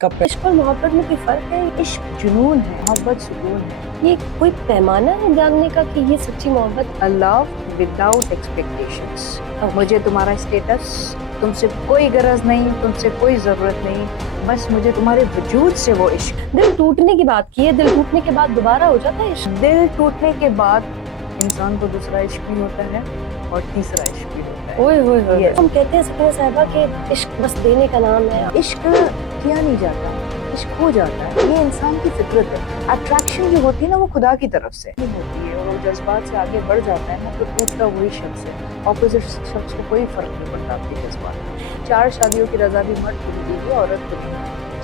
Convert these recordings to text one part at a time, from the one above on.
कपड़े। इश्क और मोहब्बत में कोई फर्क है? इश्क जुनून है, मोहब्बत सुकून है। ये कोई पैमाना है जानने का कि ये सच्ची मोहब्बत? Love without expectations. मुझे तुम्हारा स्टेटस, तुमसे कोई गरज नहीं, तुमसे कोई जरूरत नहीं, बस मुझे तुम्हारे वजूद से वो इश्क। दिल टूटने की बात की है, दिल टूटने के बाद दोबारा हो जाता है इश्क? दिल टूटने के बाद इंसान को दूसरा इश्क भी होता है और तीसरा इश्क भी होता है। ओए होए होए। Yes. हम कहते हैं सकीना साहिबा के इश्क बस देने का नाम है। इश्क किया नहीं जाता, इश्क हो जाता है। ये इंसान की फितरत है। अट्रैक्शन जो होती है ना, वो खुदा की तरफ से होती है और वो जज्बात से आगे बढ़ जाता है ना, तो टूटता वही शख्स है। ऑपोजिट शख्स को कोई फर्क नहीं पड़ता आपके जज्बात। 4 शादियों की रजा भी मर्द को मिली है, औरत को नहीं।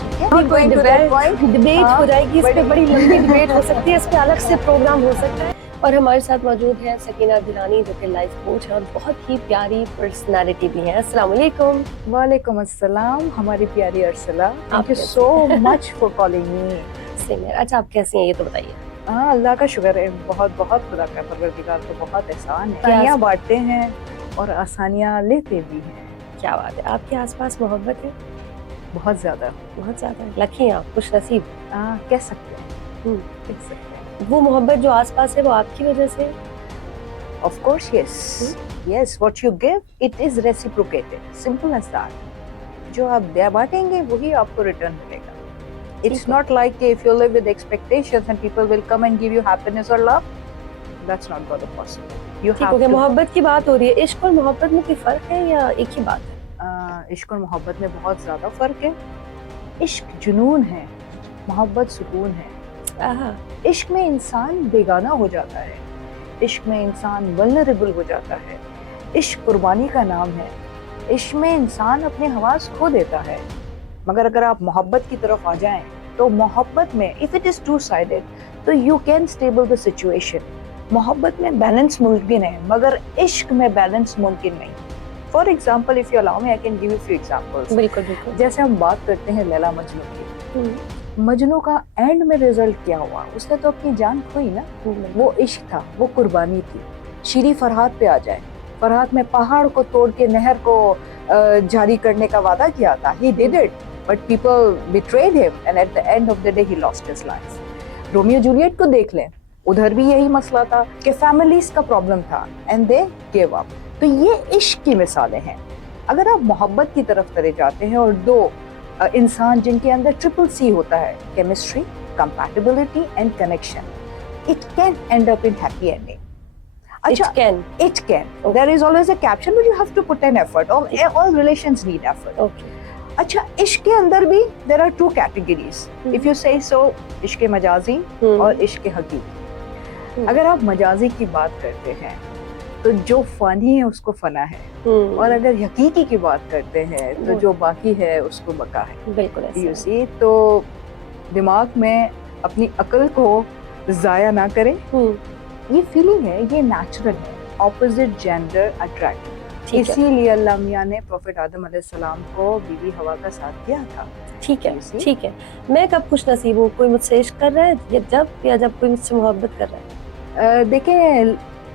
ठीक है, कोई डिबेट हाँ, हो जाएगी, इस पे बड़ी- बड़ी लंबी डिबेट हो सकती है, इस पे अलग से प्रोग्राम हो सकता है। और हमारे साथ मौजूद है सकीना दिलानी, जो कि लाइफ कोच है और बहुत ही प्यारी पर्सनालिटी भी है। अस्सलाम वालेकुम। वालेकुम अस्सलाम, हमारी प्यारी अरसला। थैंक आप यू कैसे so much for calling me. Same है। अच्छा, आप कैसी हैं ये तो बताइए। हाँ, अल्लाह का शुक्र है, बहुत बहुत खुदा का परवरदिगार को बहुत एहसान है। क्या आसानियाँ बांटते हैं और आसानियाँ लेते भी हैं। क्या बात है, आपके आसपास मोहब्बत है? बहुत ज्यादा बहुत ज्यादा है। लकी हैं आप, खुश नसीब। कह सकते हैं, हम्म। कह सकते हैं। वो मोहब्बत जो आसपास है वो आपकी वजह से? Of course, yes. Yes, what you give, it is reciprocated. Simple as that. जो आप दे बांटेंगे वही आपको रिटर्न मिलेगा. It's not like if you live with expectations and people will come and give you happiness or love. That's not gonna possible. You ठीक have हो गया। to. मोहब्बत की बात हो रही है, इश्क और मोहब्बत में कोई फर्क है या एक ही बात है? इश्क और मोहब्बत में बहुत ज्यादा फर्क है. इश्क जुनून है, मोहब्बत सुकून है. आहा, इश्क में इंसान बेगाना हो जाता है, इश्क में इंसान वल्नरेबल हो जाता है, इश्क कुर्बानी का नाम है, इश्क में इंसान अपने हवास खो देता है. मगर अगर आप मोहब्बत की तरफ आ जाएं तो मोहब्बत में if it is two sided तो you can stable the situation. मोहब्बत में बैलेंस मुमकिन है मगर इश्क में बैलेंस मुमकिन नहीं. For example, if you allow me, I can give you few examples. बिल्कुल बिल्कुल। जैसे हम बात करते हैं लैला मजनू की. मजनू का एंड में रिजल्ट क्या हुआ? उसने तो अपनी जान खोई ना. वो इश्क था, वो कुर्बानी थी. शीरी फरहाद पे आ जाए. फरहाद में पहाड़ को तोड़ के नहर को जारी करने का वादा किया था. He did it, but people betrayed him and at the end of the day he lost his life. Romeo Juliet को देख लें, उधर भी यही मसला था कि फैमिलीज का प्रॉब्लम था and they gave up. तो ये इश्क की मिसालें हैं. अगर आप मोहब्बत की तरफ चले जाते हैं और दो इंसान जिनके अंदर ट्रिपल सी होता है, chemistry, compatibility and connection, it can and up in happy ending. It can. It can. There is always a caption, but you have to put an effort. All relations need effort. Okay. अच्छा, इश्क के अंदर भी there are two categories. If you say so, इश्क मजाजी और इश्क हकीकी. अगर आप मजाजी की बात करते हैं तो जो फानी है उसको फना है, और अगर हकीकी की बात करते हैं तो जो बाकी है उसको बका है. बिल्कुल ऐसा You है। see, तो दिमाग में अपनी अकल को जाया ना करें. ये फीलिंग है, ये नेचुरल है. Opposite gender attract. ठीक है, इसीलिए अल्लाह मियां ने प्रॉफेट आदम अलैहिस्सलाम को बीवी हवा का साथ दिया था. ठीक है, You see? ठीक है। मैं कब खुश नसीब हूँ? कोई मुझसे इश्क कर रहा है या जब कोई मुझसे मोहब्बत कर रहा है? देखें,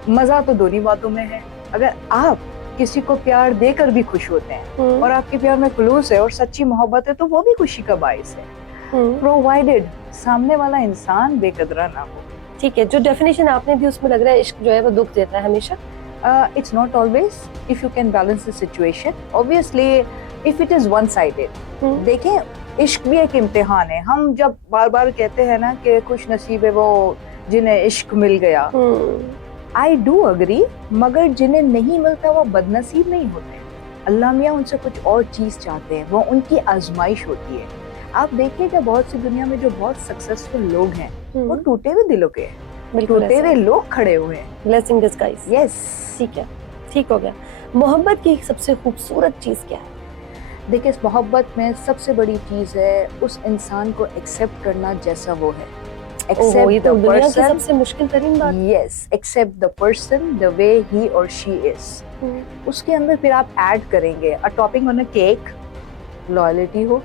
मजा तो दोनों बातों में है. अगर आप किसी को प्यार देकर भी खुश होते हैं और आपके प्यार में खुलूस है और सच्ची मोहब्बत है तो वो भी खुशी का बाइस है, प्रोवाइडेड सामने वाला इंसान बेकदरा ना हो. ठीक है, जो डेफिनेशन आपने दी उसमें लग रहा है इश्क जो है वो दुख देता है हमेशा। It's not always. If you can balance the situation, obviously, if it is one-sided. देखें, इश्क भी एक इम्तिहान है. हम जब बार बार कहते हैं ना कि खुश नसीब है वो जिन्हें इश्क मिल गया, I do agree, मगर जिन्हें नहीं मिलता वो बदनसीब नहीं होते. अल्लाह मियां उनसे कुछ और चीज चाहते हैं, वो उनकी आजमाइश होती है. आप देखिएगा बहुत सी दुनिया में जो बहुत सक्सेसफुल लोग हैं वो टूटे हुए दिलों के हैं, टूटे हुए लोग खड़े हुए हैं. Blessing disguise. यस. ठीक है, ठीक हो गया। मोहब्बत की सबसे खूबसूरत चीज क्या है? देखिए, इस मोहब्बत में सबसे बड़ी चीज है उस इंसान को एक्सेप्ट करना जैसा वो है. ओहो, ये तो दुनिया की सबसे मुश्किल तरीन बात। Yes, except the person the way he or she is. उसके अंदर फिर आप ऐड करेंगे a topping on a cake. Loyalty हो,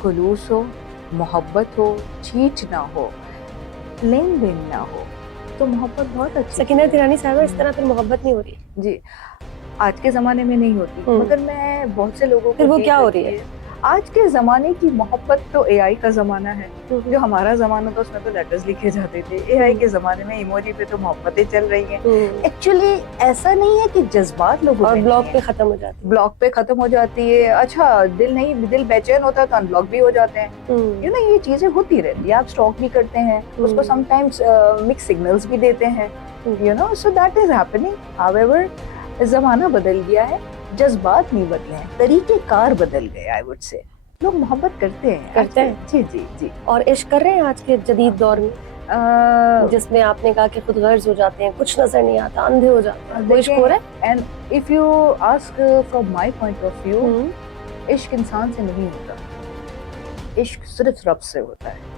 खुलूस हो, मोहब्बत हो, चीट ना हो, लेन देन ना हो, तो मोहब्बत बहुत अच्छी. सकीना दिलानी साहिबा, इस तरह फिर मोहब्बत नहीं हो रही जी. आज के जमाने में नहीं होती, मगर मैं बहुत से लोगों को फिर वो क्या हो रही है? आज के जमाने की मोहब्बत तो एआई का जमाना है। जो हमारा जमाना था उसमें तो लेटर्स लिखे जाते थे, एआई के जमाने में इमोजी पे तो मोहब्बतें चल रही हैं। एक्चुअली ऐसा नहीं है कि जज्बात लोगों और में ब्लॉग नहीं पे है। खत्म हो जाती ब्लॉक पे खत्म हो जाती है। अच्छा, दिल बेचैन होता है तो अनब्लॉक भी हो जाते हैं। है। ये चीजें होती रहती है। आप स्टॉक भी करते हैं, उसको समटाइम्स मिक्स सिग्नल्स भी देते हैं, so that is happening. However जमाना बदल गया है, जज्बात नहीं बदले हैं, तरीकेकार बदल गए। आई वुड से लोग मोहब्बत करते हैं। जी जी जी। और इश्क कर रहे हैं आज के जदीद दौर में, जिसमें आपने कहा कि खुद गर्ज हो जाते हैं, कुछ नजर नहीं आता, अंधे हो जाते हैं, वो इश्क हो रहा है? And if you ask from my point of view, इश्क इंसान से नहीं होता, इश्क सिर्फ रब से होता है।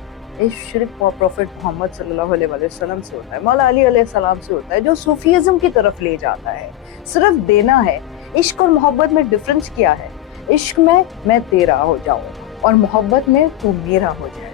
इश्क सिर्फ प्रॉफिट मोहम्मद सल्लल्लाहु अलैहि वसल्लम से होता है, मौला अली अलैहि सलाम से होता है, जो सूफीज़्म की तरफ ले जाता है। सिर्फ देना है। इश्क और मोहब्बत में डिफरेंस क्या है? इश्क में मैं तेरा हो जाऊं और मोहब्बत में तू मेरा हो जाए।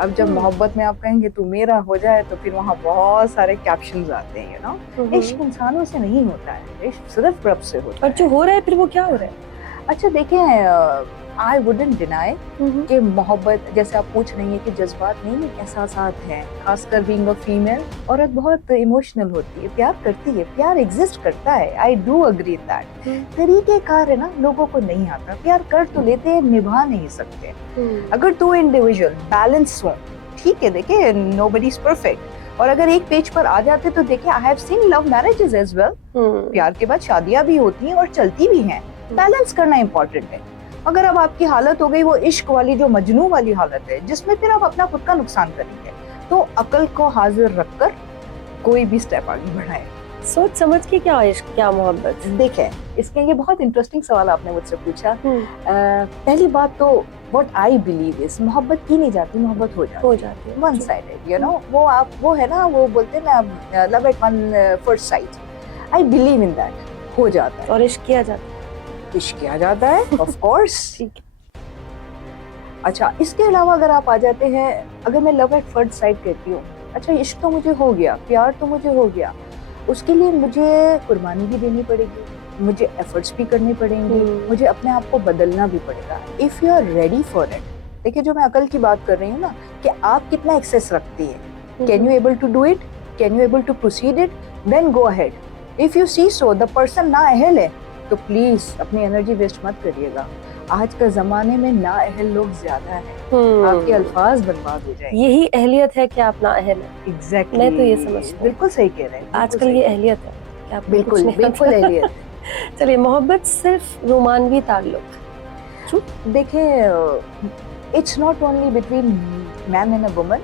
अब जब मोहब्बत में आप कहेंगे तू मेरा हो जाए तो फिर वहाँ बहुत सारे कैप्शंस आते हैं, इश्क इंसानों से नहीं होता है, इश्क सिर्फ रब से होता है। और जो हो रहा है फिर वो क्या हो रहा है? अच्छा देखें, आई वुडंट डिनाई कि मोहब्बत, जैसे आप पूछ रही हैं कि जज्बात नहीं, एहसासात हैं। खासकर बीइंग अ फीमेल, औरत बहुत इमोशनल होती है, प्यार करती है, प्यार एग्जिस्ट करता है। I do agree that. तरीकेकार है ना, लोगों को नहीं आता। प्यार कर तो लेते हैं, निभा नहीं सकते। अगर दो इंडिविजुअल बैलेंस हो, ठीक है, देखिए नोबडी इज परफेक्ट, और अगर एक पेज पर आ जाते तो देखिए I have seen love marriages as well. प्यार के बाद शादियां भी होती हैं और चलती भी हैं। बैलेंस करना इंपॉर्टेंट है। अगर अब आपकी हालत हो गई वो इश्क वाली, जो मजनू वाली हालत है, जिसमें फिर आप अपना खुद का नुकसान करेंगे, तो अकल को हाजिर रखकर कोई भी स्टेप आगे बढ़ाए। सोच समझ के, क्या इश्क क्या मोहब्बत। देखें, इसके ये बहुत इंटरेस्टिंग सवाल आपने मुझसे पूछा। पहली बात तो व्हाट आई बिलीव इज, मोहब्बत की नहीं जाती, मोहब्बत हो जाती है। वन साइडेड, वो है ना, वो बोलते हैं ना, love at one first sight. I believe in that, हो जाता है। और इश्क किया जाता है? इश्क किया जाता है, ऑफ कोर्स। अच्छा, इसके अलावा अगर आप आ जाते हैं, अगर मैं लव एट फर्स्ट साइट कहती हूँ, अच्छा इश्क तो मुझे हो गया, प्यार तो मुझे हो गया, उसके लिए मुझे कुर्बानी भी देनी पड़ेगी, मुझे एफर्ट्स भी करनी पड़ेंगी, मुझे अपने आप को बदलना भी पड़ेगा। If you are ready for it. देखिए, जो मैं अकल की बात कर रही हूँ ना, कि आप कितना एक्सेस रखती है, can you able to do it, can you able to proceed it, then go ahead. If you see so the person ना अहल है, तो प्लीज अपनी एनर्जी वेस्ट मत करिएगा। आज के जमाने में ना अहल लोग ज्यादा हैं, आपके अल्फाज बर्बाद हो जाएंगे। यही अहलियत है कि आप ना अहल है। एग्जैक्टली, मैं तो ये समझती हूँ। बिल्कुल सही कह रहे हैं। आजकल ये अहलियत है कि आप बिल्कुल अहलियत है। चलिए, मोहब्बत सिर्फ रोमानवी ताल्लुक। देखें, it's not only between man and a woman.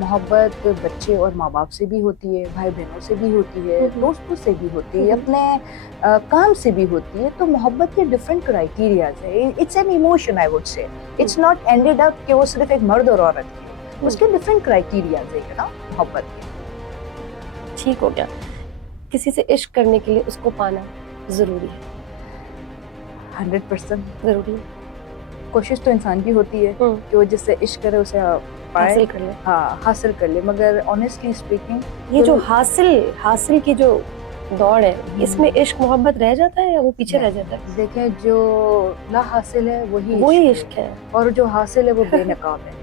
मोहब्बत बच्चे और माँ बाप से भी होती है, भाई बहनों से भी होती है, दोस्तों से भी होती है, अपने काम से भी होती है। तो मोहब्बत के डिफरेंट क्राइटेरियाज है। It's an emotion, I would से। इट्स नॉट एंडेड अप कि वो सिर्फ एक मर्द और औरत की, उसके डिफरेंट क्राइटेरियाज है ना मोहब्बत के। ठीक हो गया। किसी से इश्क करने के लिए उसको पाना जरूरी है? 100% जरूरी है। कोशिश तो इंसान की होती है कि वो जिससे इश्क करे उसे हासिल कर ले। हाँ, हासिल कर ले। मगर ऑनेस्टली स्पीकिंग, ये जो हासिल की जो दौड़ है, इसमें इश्क मोहब्बत रह जाता है या वो पीछे रह जाता है? देखें, जो ला हासिल है वही इश्क है, और जो हासिल है वो बेनकाब है।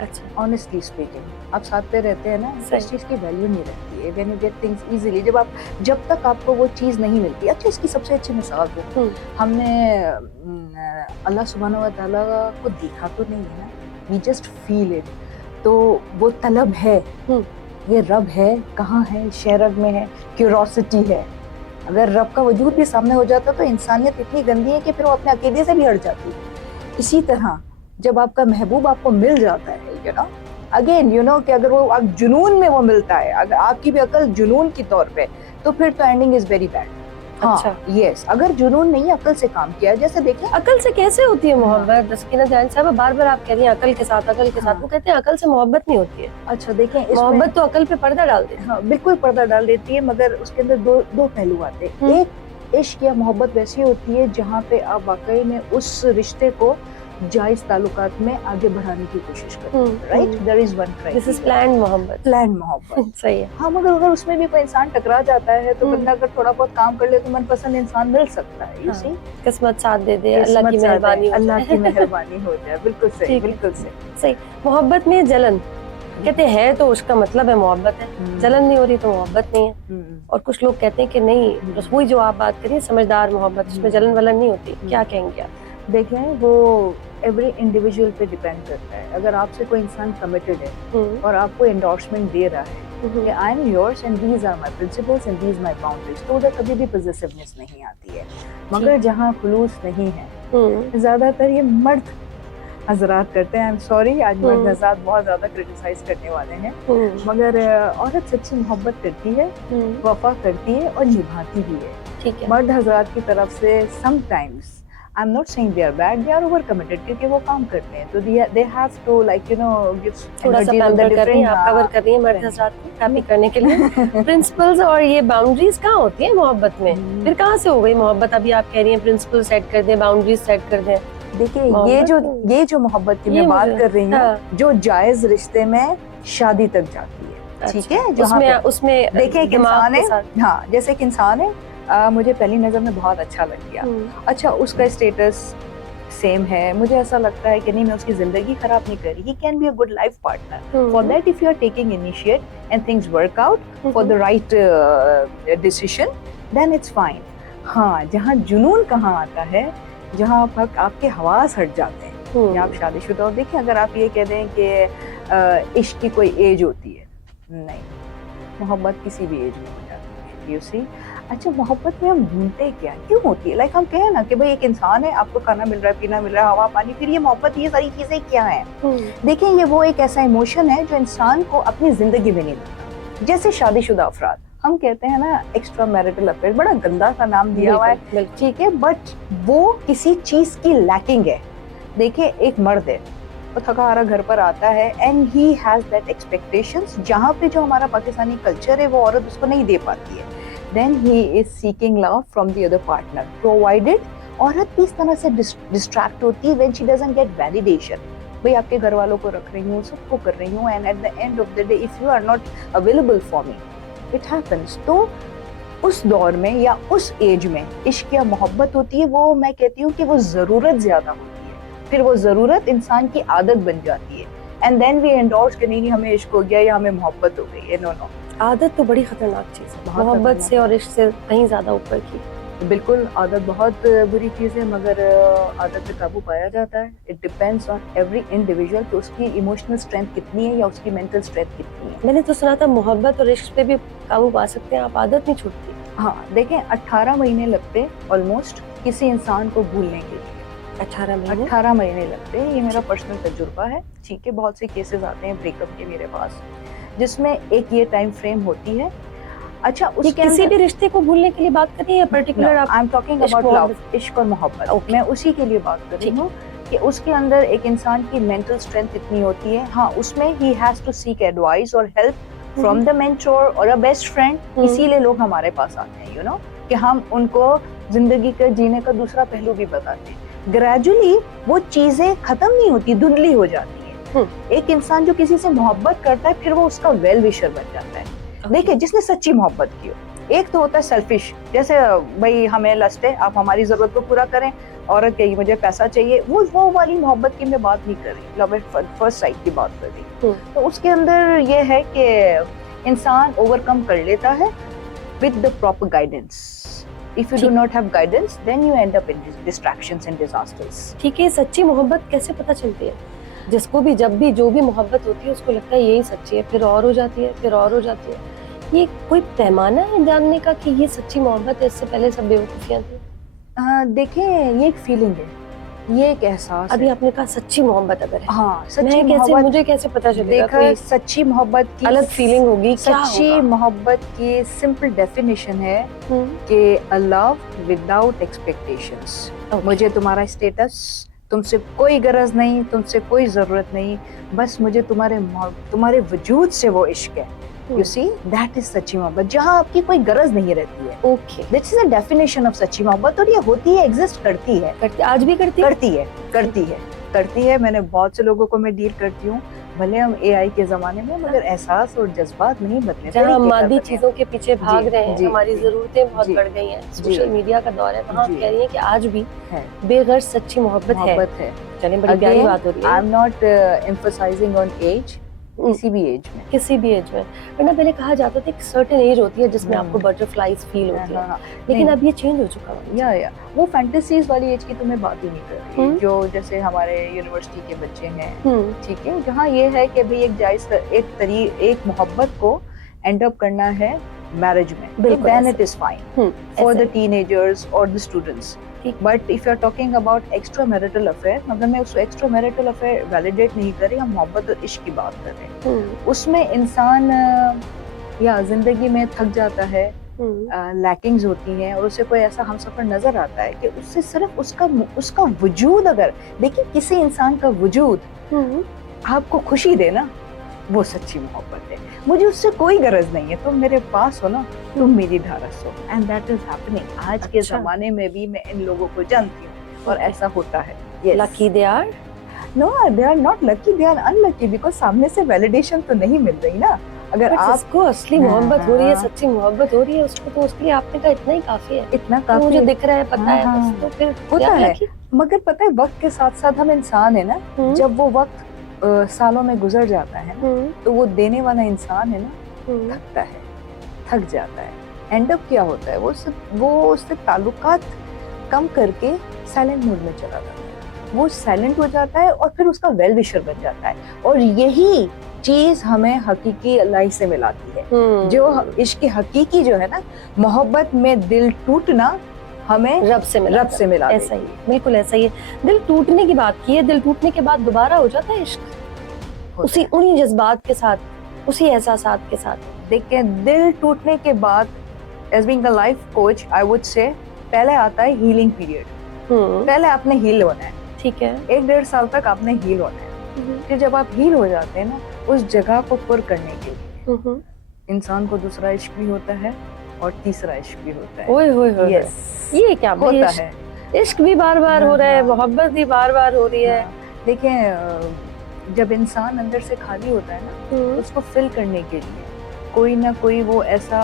अच्छा, ऑनेस्टली स्पीकिंग, आप साथ पे रहते हैं ना, इस चीज की वैल्यू नहीं रहती है। When you get things easily, जब तक आपको वो चीज नहीं मिलती। अच्छा, इसकी सबसे अच्छी मिसाल हो, हमने अल्लाह सुब्हानहू व तआला को देखा तो नहीं है ना, वी जस्ट फील इट। तो वो तलब है, ये रब है, कहाँ है, शहरग में है, क्यूरोसिटी है। अगर रब का वजूद भी सामने हो जाता तो इंसानियत इतनी गंदी है कि फिर वो अपने अकीदे से भी हट जाती है। इसी तरह जब आपका महबूब आपको मिल जाता है, अगेन कि अगर वो आप जुनून में वो मिलता है, अगर आपकी भी अकल जुनून की तौर पे, तो फिर तो एंडिंग इज वेरी बैड। अच्छा, यस, अगर जुनून नहीं, अकल से काम किया है। जैसे देखिए, अकल से कैसे होती है मोहब्बत? सकीना जान साहब, बार-बार आप कह रही हैं अकल के साथ, अकल के साथ। वो कहते हैं अकल से मोहब्बत नहीं होती है। अच्छा, देखें, मोहब्बत तो अकल पे पर्दा डाल देती है। हाँ, बिल्कुल पर्दा डाल देती है, मगर उसके अंदर दो पहलू आते हैं। एक, इश्क या मोहब्बत वैसी होती है जहाँ पे आप वाकई में उस रिश्ते को जायज ताल्लुकात में आगे बढ़ाने की कोशिश करते हैं, right? There is one this is planned मोहब्बत। प्लान मोहब्बत। सही है। हाँ, मगर अगर उसमें भी कोई इंसान टकरा जाता है तो हम्म। बंदा अगर थोड़ा बहुत काम कर ले तो मनपसंद इंसान मिल सकता है। यू हाँ, सी, किस्मत साथ दे दे, अल्लाह की मेहरबानी हो अल्लाह जाए। की मेहरबानी हो जाए। बिल्कुल सही, ठीक है। बिल्कुल सही। सही। मोहब्बत में जलन कहते हैं तो उसका मतलब है मोहब्बत है, जलन नहीं हो रही तो मोहब्बत नहीं है। और कुछ लोग कहते हैं कि नहीं, बस वही जो आप बात करिए समझदार मोहब्बत, उसमें जलन वलन नहीं होती। क्या कहेंगे आप? देखें, वो एवरी इंडिविजुअल पे डिपेंड करता है। अगर आपसे कोई इंसान कमिटेड है और आपको एंडोर्समेंट दे रहा है कि I am yours and these are my principles and these my boundaries, तो उधर कभी भी पॉजिटिवनेस नहीं आती है। मगर जहाँ खुलूस नहीं है, ज्यादातर ये मर्द हजरात करते हैं। आई एम सॉरी, आज मर्द हजरात बहुत ज्यादा क्रिटिसाइज करने वाले हैं, मगर औरत सच्ची मोहब्बत करती है, वफा करती है और निभाती भी है। ठीक है। मर्द हजरात की तरफ से sometimes, I am not saying they are bad, they are over committed, क्योंकि वो काम करते हैं तो they have to like you know give थोड़ा सा पैम्पर कर रही हैं आप, कवर कर रही हैं मर्द हजरात को हैप्पी करने के लिए। प्रिंसिपल्स और ये बाउंड्रीज कहाँ होती है मोहब्बत में? फिर कहाँ से हो गई मोहब्बत? अभी आप कह रही हैं प्रिंसिपल सेट कर दें, बाउंड्रीज सेट कर दें। देखिए, ये जो मोहब्बत की मैं बात कर रही हूँ, जो जायज रिश्ते में शादी तक जाती है, ठीक है? उसमें देखिए, एक इंसान है, हाँ, जैसे एक इंसान है, मुझे पहली नजर में बहुत अच्छा लग गया। अच्छा, उसका स्टेटस सेम है, मुझे ऐसा लगता है कि नहीं, मैं उसकी जिंदगी खराब नहीं कर रही, he can be a good life partner. For that, if you are taking initiate and things work out for the right decision, then it's fine. हाँ, जहाँ जुनून कहाँ आता है, जहाँ आपके हवास हट जाते हैं, या आप शादीशुदा हो। देखिए, अगर आप ये कह दें कि इश्क की कोई एज होती है, नहीं, मोहब्बत किसी भी एज में हो जाती है। यू सी, अच्छा, मोहब्बत में हम ढूंढते क्या, क्यों होती है? लाइक हम कहें ना कि भाई एक इंसान है, आपको खाना मिल रहा है, पीना मिल रहा है, हवा पानी, फिर ये मोहब्बत, ये सारी चीजें क्या है? देखिए, ये वो एक ऐसा इमोशन है जो इंसान को अपनी जिंदगी में नहीं मिलता। जैसे शादीशुदा अफराद, हम कहते हैं ना एक्स्ट्रा मैरिटल अफेयर, बड़ा गंदा सा नाम दिया हुआ है, ठीक है, बट वो किसी चीज की लैकिंग है। देखिए, एक मर्द है, वो थका हारा घर पर आता है and he has that expectations, जहाँ पे जो हमारा पाकिस्तानी कल्चर है वो औरत उसको नहीं दे पाती है। Then he is seeking love from the other partner, provided. औरत भी इस तरह से डिस्ट्रैक्ट होती है when she doesn't get validation. भाई, आपके घर वालों को रख रही हूँ, सबको कर रही हूँ, and at the end of the day if you are not available for me, it happens. तो उस दौर में या उस एज में इश्क या मोहब्बत होती है, वो मैं कहती हूँ कि वो जरूरत ज्यादा होती है, फिर वो जरूरत इंसान की आदत बन जाती है, एंड देन वी एंडोर्स कि नहीं, हमें इश्क हो गया या हमें मोहब्बत हो गई है। नो नो, आदत तो बड़ी खतरनाक चीज है, मोहब्बत से और इश्क से कहीं ज्यादा ऊपर की। बिल्कुल, आदत बहुत बुरी चीज है, मगर आदत पे काबू पाया जाता है। It depends on every individual कि उसकी इमोशनल स्ट्रेंथ कितनी है या उसकी मेंटल स्ट्रेंथ कितनी है। मैंने तो सुना था मोहब्बत और इश्क पे भी काबू पा सकते हैं आप, आदत नहीं छूटती। हाँ, देखें, 18 महीने लगते ऑलमोस्ट किसी इंसान को भूलने के लिए। 18 महीने लगते हैं, ये मेरा पर्सनल तजुर्बा है, ठीक है। बहुत से केसेस आते हैं ब्रेकअप के मेरे पास, जिसमें एक ये टाइम फ्रेम होती है। अच्छा, उसके किसी भी रिश्ते को भूलने के लिए बात कर रही है particular? I am talking about love, इश्क और मोहब्बत, मैं उसी के लिए बात कर रही हूँ कि उसके अंदर एक इंसान की मेंटल स्ट्रेंथ इतनी होती है। हाँ, उसमें ही हैज टू सीक एडवाइस और हेल्प फ्रॉम द मेंटोर और अ बेस्ट फ्रेंड। इसीलिए लोग हमारे पास आते हैं, यू नो, कि हम उनको जिंदगी का जीने का दूसरा पहलू भी बताते हैं। ग्रेजुअली वो चीजें खत्म नहीं होती, धुंधली हो जाती है। एक इंसान जो किसी से मोहब्बत करता है, फिर वो उसका वेल विशर बन जाता है। देखिए, जिसने सच्ची मोहब्बत की हो, एक तो होता है सेल्फिश, जैसे भाई हमें लस्ट है, आप हमारी जरूरत को पूरा करें, औरत कही मुझे पैसा चाहिए, वो वाली मोहब्बत की मैं बात नहीं कर रही, लव एट फर्स्ट साइट की बात कर रही। तो उसके अंदर ये है कि इंसान ओवरकम कर लेता है with the proper guidance. If you do not have guidance, then you end up in distractions and disasters. ठीक है, सच्ची मोहब्बत कैसे पता चलती है? जिसको भी जब भी जो भी मोहब्बत होती है उसको लगता है यही सच्ची है, फिर और हो जाती है, फिर और हो जाती है। ये कोई पैमाना है जानने का कि ये सच्ची मोहब्बत है? इससे पहले सब बेवकूफियां थी। देखिए, ये एक फीलिंग है, ये एक एहसास। अभी आपने कहा सच्ची मोहब्बत अगर है, हाँ, सच्ची मोहब्बत, मुझे कैसे पता चलेगा? देखा, सच्ची मोहब्बत की अलग फीलिंग होगी। सच्ची मोहब्बत की सिंपल डेफिनेशन है कि अ लव विदाउट एक्सपेक्टेशंस। मुझे तुम्हारा स्टेटस, तुमसे कोई गरज नहीं, तुमसे कोई जरूरत नहीं, बस मुझे तुम्हारे वजूद से वो इश्क है। You see, that is सच्ची मोहब्बत, जहाँ आपकी कोई गरज नहीं रहती है। Okay, this is a definition of सच्ची मोहब्बत, और ये होती है, एग्जिस्ट करती है, आज भी करती है। करती है। करती है, मैंने बहुत से लोगों को मैं डील करती हूँ, भले हम एआई के जमाने में, मगर एहसास और जज्बात नहीं बदले, जहाँ हम तरीके मादी बदले। चीजों के पीछे भाग जी, रहे हैं, जी, हमारी जी, जरूरतें बहुत जी, बढ़ गई हैं, जी, सोशल मीडिया का दौर है, वहाँ आप जी, कह रही हैं कि आज भी है, बेगर्ज सच्ची मोहब्बत मोहब्बत है। चलें, बड़ी प्यारी अगेन बात हो रही आई है। Am not emphasising on age, किसी भी एज में, किसी भी एज में, वरना पहले कहा जाता था एक सर्टेन एज होती है जिसमें आपको बटरफ्लाइज फील होती है, हाँ, लेकिन नहीं, अब ये चेंज हो चुका है। या वो फैंटेसीज वाली एज की तो मैं बात ही नहीं कर रही, हम्म। जो जैसे हमारे यूनिवर्सिटी के बच्चे हैं, हम्म। ठीक है, जहाँ ये है कि भाई एक मोहब्बत को एंड अप करना है मैरिज में, बिल्कुल देन ऐसे। इट इज फाइन फॉर ऐसे द टीनेजर्स और द स्टूडेंट्स। ठीक। But if you are talking about extra marital affair, मगर मैं उस एक्स्ट्रा मैरिटल अफेयर वैलिडेट नहीं कर रही, हम मोहब्बत और इश्क की बात कर रहे हैं। उसमें इंसान या जिंदगी में थक जाता है, लैकिंग्स होती हैं, और उसे कोई ऐसा हमसफर नजर आता है कि उससे सिर्फ उसका वजूद, अगर देखिए किसी इंसान का वजूद आपको खुशी दे ना, वो सच्ची मोहब्बत है। मुझे उससे कोई गरज नहीं है, तुम मेरे पास हो ना, तुम मेरी ढारस हो, एंड दैट इज हैपनिंग। आज के जमाने में भी मैं इन लोगों को जानती हूँ और ऐसा होता है। Lucky they are, no they are not lucky, they are unlucky, because सामने से वैलिडेशन तो नहीं मिल रही ना। अगर आपको असली मोहब्बत हो रही है, सच्ची मोहब्बत हो रही है, उसको तो उसके लिए आपने कहा इतना ही काफी है, इतना तो काफी मुझे दिख रहा है, पता है, बस तो फिर होता है। मगर पता है वक्त के साथ साथ हम इंसान है ना, जब वो वक्त सालों में गुजर जाता है ना, तो वो देने वाला इंसान है ना, थकता है, थक जाता है। एंड अप क्या होता है, वो उससे ताल्लुकात कम करके साइलेंट मोड में चला जाता है, वो साइलेंट हो जाता है और फिर उसका वेल विशर बन जाता है। और यही चीज हमें हकीकी अल्लाह से मिलाती है। जो इश्क हकीकी जो है ना, मोहब्बत में दिल टूटना हमें रब से मिला ऐसा ही, बिल्कुल ऐसा ही है। दिल टूटने की बात की है, दिल टूटने के बाद दोबारा हो जाता है इश्क, उसी उन्हीं जज्बात के साथ, उसी एहसासात के साथ। देखिए, दिल टूटने के बाद, as being a life coach, I would say पहले आता है हीलिंग पीरियड। पहले आपने हील होना है, ठीक है, 1-1.5 साल तक आपने हील होना है। फिर जब आप हील हो जाते हैं ना, उस जगह को पुर करने के लिए इंसान को दूसरा इश्क भी होता है और तीसरा इश्क भी होता है। ओए होए होए, ये क्या होता है, इश्क भी बार बार हो रहा है, मोहब्बत भी बार बार हो रही है। देखिए, जब इंसान अंदर से खाली होता है ना, उसको फिल करने के लिए कोई ना कोई वो ऐसा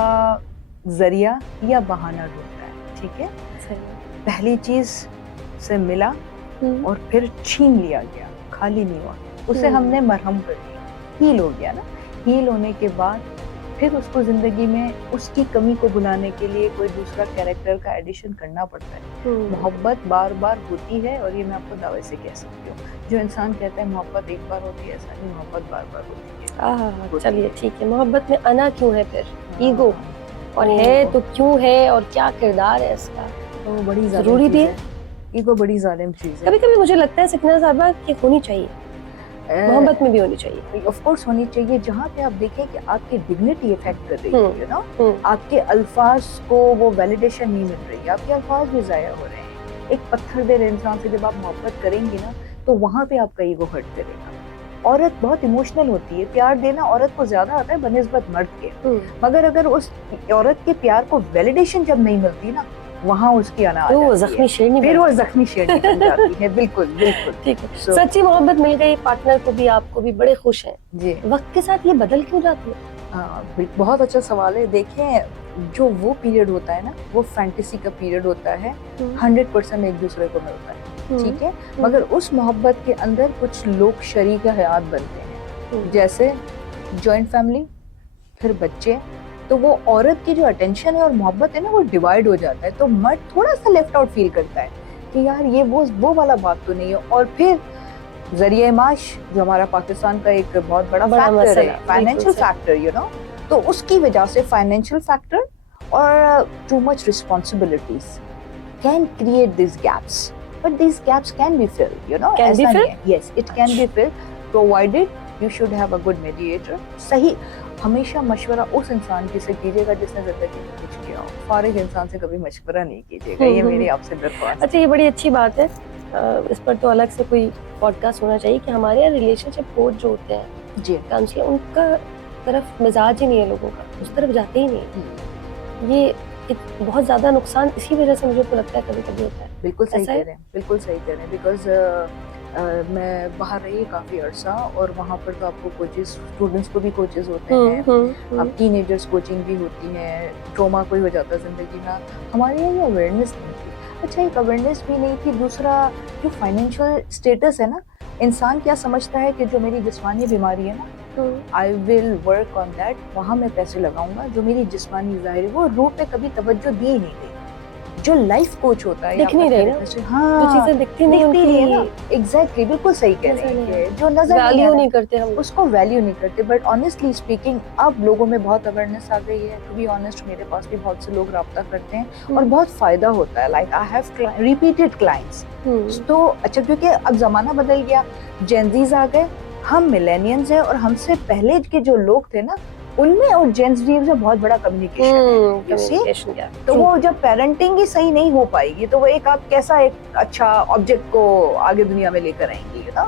जरिया या बहाना ढूंढता है, ठीक है। पहली चीज से मिला और फिर छीन लिया गया, खाली नहीं हुआ, उसे हमने मरहम कर दिया, हील हो गया ना। हील होने के बाद फिर उसको जिंदगी में उसकी कमी को बुलाने के लिए कोई दूसरा कैरेक्टर का एडिशन करना पड़ता है। मोहब्बत बार बार होती है, और ये मैं आपको दावे से कह सकती हूँ। जो इंसान कहता है मोहब्बत एक बार होती है, ऐसा नहीं, मोहब्बत बार बार होती है। चलिए ठीक है, मोहब्बत में अना क्यों है फिर, ईगो, और है तो क्यों है, और क्या किरदार है इसका, तो बड़ी जरूरी भी है। ईगो बड़ी जालिम चीज है। कभी कभी मुझे लगता है सकीना साहबा कि होनी चाहिए, मोहब्बत में भी होनी चाहिए, ऑफ कोर्स होनी चाहिए, जहाँ पे आप देखें कि आपकी डिग्निटी इफेक्ट कर रही है, यू नो, आपके अल्फाज को वो वैलिडेशन नहीं मिल रही, आपके अल्फाज भी जाया हो रहे हैं। एक पत्थर दिल इंसान से जब आप मोहब्बत करेंगी ना, तो वहाँ पे आपका ईगो हर्ट करेगा। औरत बहुत इमोशनल होती है, प्यार देना औरत को ज्यादा आता है बनिस्बत मर्द के, मगर अगर उस औरत के प्यार को वैलिडेशन जब नहीं मिलती ना, वहाँ उसकी अना तो वो जख्मी शेरनी, फिर वो जख्मी शेरनी बन जाती है। बिल्कुल बिल्कुल ठीक है। सच्ची मोहब्बत मिल गई, पार्टनर को भी आपको भी, बड़े खुश हैं जी। वक्त के साथ ये बदल क्यों जाती है? बहुत अच्छा सवाल है। देखें, जो वो पीरियड होता है ना, वो फैंटेसी का पीरियड होता है, 100% एक दूसरे को मिलता है, ठीक है, मगर उस मोहब्बत के अंदर कुछ लोग शरीक हयात बनते हैं, जैसे जॉइंट फैमिली, फिर बच्चे। तो वो औरत की जो अटेंशन है और मोहब्बत है ना, वो डिवाइड हो जाता है। तो मर्द थोड़ा सा लेफ्ट आउट फील करता है कि यार ये वो वाला बात तो नहीं है। और फिर जरिए माश, जो हमारा पाकिस्तान का एक बहुत बड़ा फैक्टर है, फाइनेंशियल फैक्टर, यू नो, तो उसकी वजह से फाइनेंशियल फैक्टर और too much responsibilities can create this gaps, but this gaps can be filled, you know, can be filled, yes it can be filled, provided you should have a good mediator. सही, हमेशा मशवरा उस इंसान से कीजिएगा जिसने जिंदगी में कुछ किया हो, फारिग इंसान से कभी मशवरा नहीं कीजिएगा, ये मेरी आपसे दरख्वास्त। अच्छा, ये बड़ी अच्छी बात है, इस पर तो अलग से कोई पॉडकास्ट होना चाहिए कि हमारे यहाँ रिलेशनशिप कोच जो होते हैं जी, काउंसलर, उनका तरफ मिजाज ही नहीं है लोगों का, उस तरफ जाते ही नहीं। ये एक बहुत ज्यादा नुकसान इसी वजह से मुझे तो लगता है कभी कभी होता है। बिल्कुल सही कह रहे हैं, बिल्कुल सही कह रहे हैं, बिकॉज मैं बाहर रही काफ़ी अरसा, और वहाँ पर तो आपको कोचेस, स्टूडेंट्स को भी कोचेस होते हैं, अब टीनेजर्स कोचिंग भी होती है, ट्रॉमा कोई हो जाता है ज़िंदगी में, हमारे यहाँ ये अवेयरनेस नहीं थी। अच्छा, एक अवेयरनेस भी नहीं थी, दूसरा जो फाइनेंशियल स्टेटस है ना, इंसान क्या समझता है कि जो मेरी जिस्मानी बीमारी है ना, I will work on that, वहाँ मैं पैसे लगाऊंगा, जो मेरी जिस्मानी ज़ाहिर वो रूप पे कभी तवज्जो दी ही नहीं गई। जो लाइफ कोच होता है, दिख नहीं रही ना, हाँ, जो चीजें दिखती नहीं है ना, एग्जैक्टली, बिल्कुल सही कह रहे हैं, जो नजर वैल्यू नहीं करते हम, उसको वैल्यू नहीं करते। बट ऑनेस्टली स्पीकिंग, अब लोगों में बहुत अवेयरनेस आ गई है। टू बी ऑनेस्ट, मेरे पास भी बहुत से लोग राब्ता करते हैं और बहुत फायदा होता है। Like I have repeated clients. तो अच्छा, क्योंकि अब जमाना बदल गया, जेनजीज आ गए, हम मिलेनियंस हैं, और हमसे पहले के जो लोग थे ना, उनमें और जेनजीज में बहुत बड़ा कम्युनिकेशन है। तो वो जब पेरेंटिंग ही सही नहीं हो पाएगी, तो वो एक आप कैसा एक अच्छा ऑब्जेक्ट को आगे दुनिया में लेकर आएंगी ना,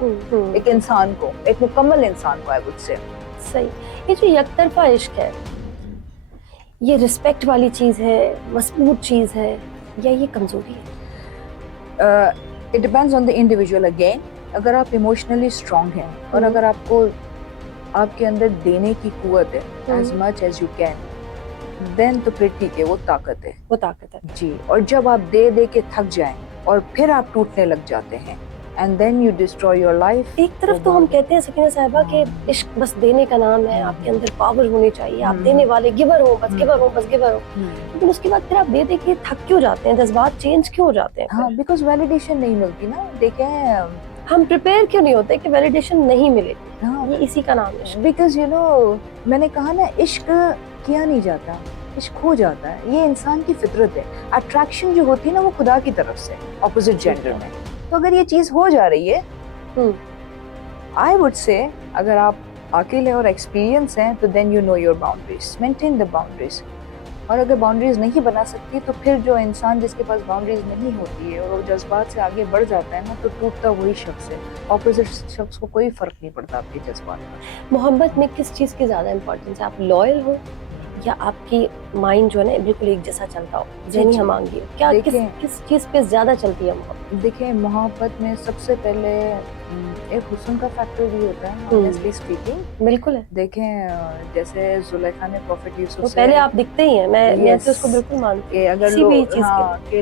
एक इंसान को, एक मुकम्मल इंसान को, आई वुड से। सही। ये जो एकतरफा इश्क है, ये रिस्पेक्ट वाली चीज है, मजबूत चीज है, या ये कमजोरी है? It depends on the individual again. अगर आप इमोशनली स्ट्रांग हैं और अगर आपको आपके अंदर देने की कुव्वत है, as much as you can, then तो फिर ठीक है, वो ताकत है, वो ताकत है जी। और जब आप दे दे के थक जाएं और फिर आप टूटने लग जाते हैं, and then you destroy your life. एक तरफ तो हम कहते हैं सकीना साहिबा कि इश्क बस देने का नाम है, आपके अंदर पावर होनी चाहिए, आप देने वाले गिवर हो, बस गिवर हो, बस गिवर हो, लेकिन उसके बाद फिर आप दे दे के थक क्यों जाते हैं, जज्बात चेंज क्यों हो जाते हैं? हाँ, बिकॉज वैलिडेशन नहीं मिलती ना। देखें, हम प्रिपेयर क्यों नहीं होते कि वैलिडेशन नहीं मिले? हाँ, ये इसी का नाम है। बिकॉज यू नो, मैंने कहा ना, इश्क किया नहीं जाता, इश्क हो जाता है। ये इंसान की फितरत है। अट्रैक्शन जो होती है ना, वो खुदा की तरफ से ऑपोजिट जेंडर में। तो अगर ये चीज हो जा रही है, आई वुड से, अगर आप अकेले और एक्सपीरियंस हैं, तो then you know your boundaries, maintain the boundaries. और अगर बाउंड्रीज नहीं बना सकती, तो फिर जो इंसान जिसके पास बाउंड्रीज नहीं होती है और वो जज्बात से आगे बढ़ जाता है ना, तो टूटता वही शख्स है। ऑपोजिट शख्स को कोई फर्क नहीं पड़ता आपके जज्बात में। मोहब्बत में किस चीज की ज्यादा इंपॉर्टेंस है? आप लॉयल हो, या आपकी माइंड जो है ना बिल्कुल एक जैसा चलता हो, जहनी हमांगी हो? क्या किस चीज पे ज्यादा चलती है मोहब्बत? देखिए, मोहब्बत में सबसे पहले एक हुस्न का फैक्टर भी होता है, ऑनेस्टली स्पीकिंग। बिल्कुल है। देखें, जैसे जुलेखा ने प्रॉफिट यूसुफ तो पहले आप दिखते ही हैं, मैं तो उसको बिल्कुल मानती हूं। अगर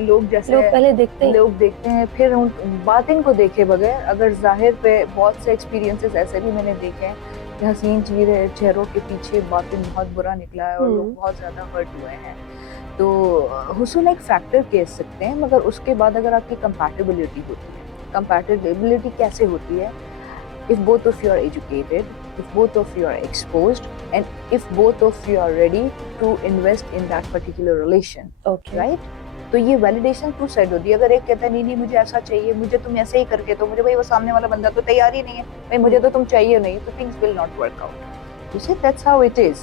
लोग जैसे लोग पहले देखते हैं, फिर उन बातिन को देखे बगैर, अगर जाहिर पे बहुत से एक्सपीरियंसेस ऐसे भी मैंने देखे हैं कि हसीन चेहरों के पीछे बातिन बहुत बुरा निकला है और लोग बहुत ज्यादा हर्ट हुए हैं। तो हुस्न एक फैक्टर कह सकते हैं, मगर उसके बाद अगर आपकी कंपैटिबिलिटी होती है, कंपैटिबिलिटी कैसे होती है? If both of you are educated, if both of you are exposed, and if both of you are ready to invest in that particular relation, okay, right? तो ये वैलिडेशन टू साइड होती है। अगर एक कहता है नहीं मुझे ऐसा चाहिए, मुझे तुम ऐसे ही करके तो मुझे, भाई वो सामने वाला बंदा तो तैयार ही नहीं है, भाई मुझे तो तुम चाहिए नहीं, तो things will not work out. You see, that's how it is.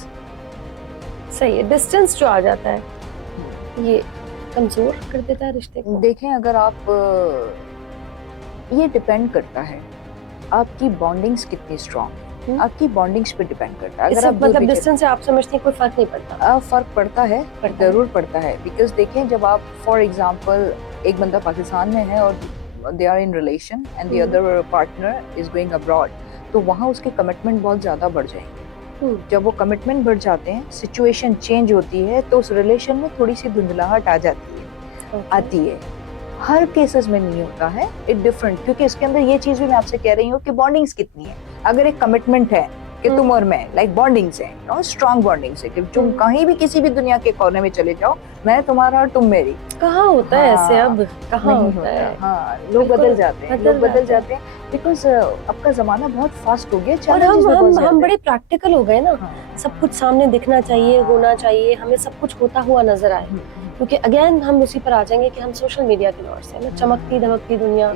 सही है। डिस्टेंस जो आ जाता है, ये कमजोर कर देता है रिश्ते को। देखें, अगर आप, ये डिपेंड करता है आपकी बॉन्डिंग्स कितनी स्ट्रांग है, आपकी बॉन्डिंग्स पे डिपेंड करता है। अगर आप मतलब डिस्टेंस से आप समझते हैं कोई फर्क नहीं पड़ता? फर्क पड़ता है, जरूर पड़ता है। बिकॉज देखें, जब आप फॉर एग्जांपल एक बंदा पाकिस्तान में है और they are in relation and the other partner is going abroad, तो वहाँ उसकी कमिटमेंट बहुत ज्यादा बढ़ जाएगी। जब वो कमिटमेंट बढ़ जाते हैं, सिचुएशन चेंज होती है, तो उस रिलेशन में थोड़ी सी धुंधलाहट आ जाती है, आती है। हर केसेस में नहीं होता है, इट डिफरेंट, क्योंकि इसके अंदर ये चीज भी मैं आपसे कह रही हूँ कि बॉन्डिंग्स कितनी है। अगर एक कमिटमेंट है कि तुम और मैं, लाइक बॉन्डिंग्स है, स्ट्रॉन्ग बॉन्डिंग्स है कि तुम कहीं भी किसी भी दुनिया के कोने में चले जाओ, मैं तुम्हारा और तुम मेरी। कहाँ होता है ऐसे? अब कहाँ होता है? हाँ, लोग बदल जाते हैं, बिकॉज अब का जमाना बहुत फास्ट हो गया। और हम बड़े प्रैक्टिकल हो गए ना। सब कुछ सामने दिखना चाहिए, होना चाहिए, हमें सब कुछ होता हुआ नजर आए। क्योंकि अगेन हम उसी पर आ जाएंगे कि हम सोशल मीडिया के दौर से हमें चमकती धमकती दुनिया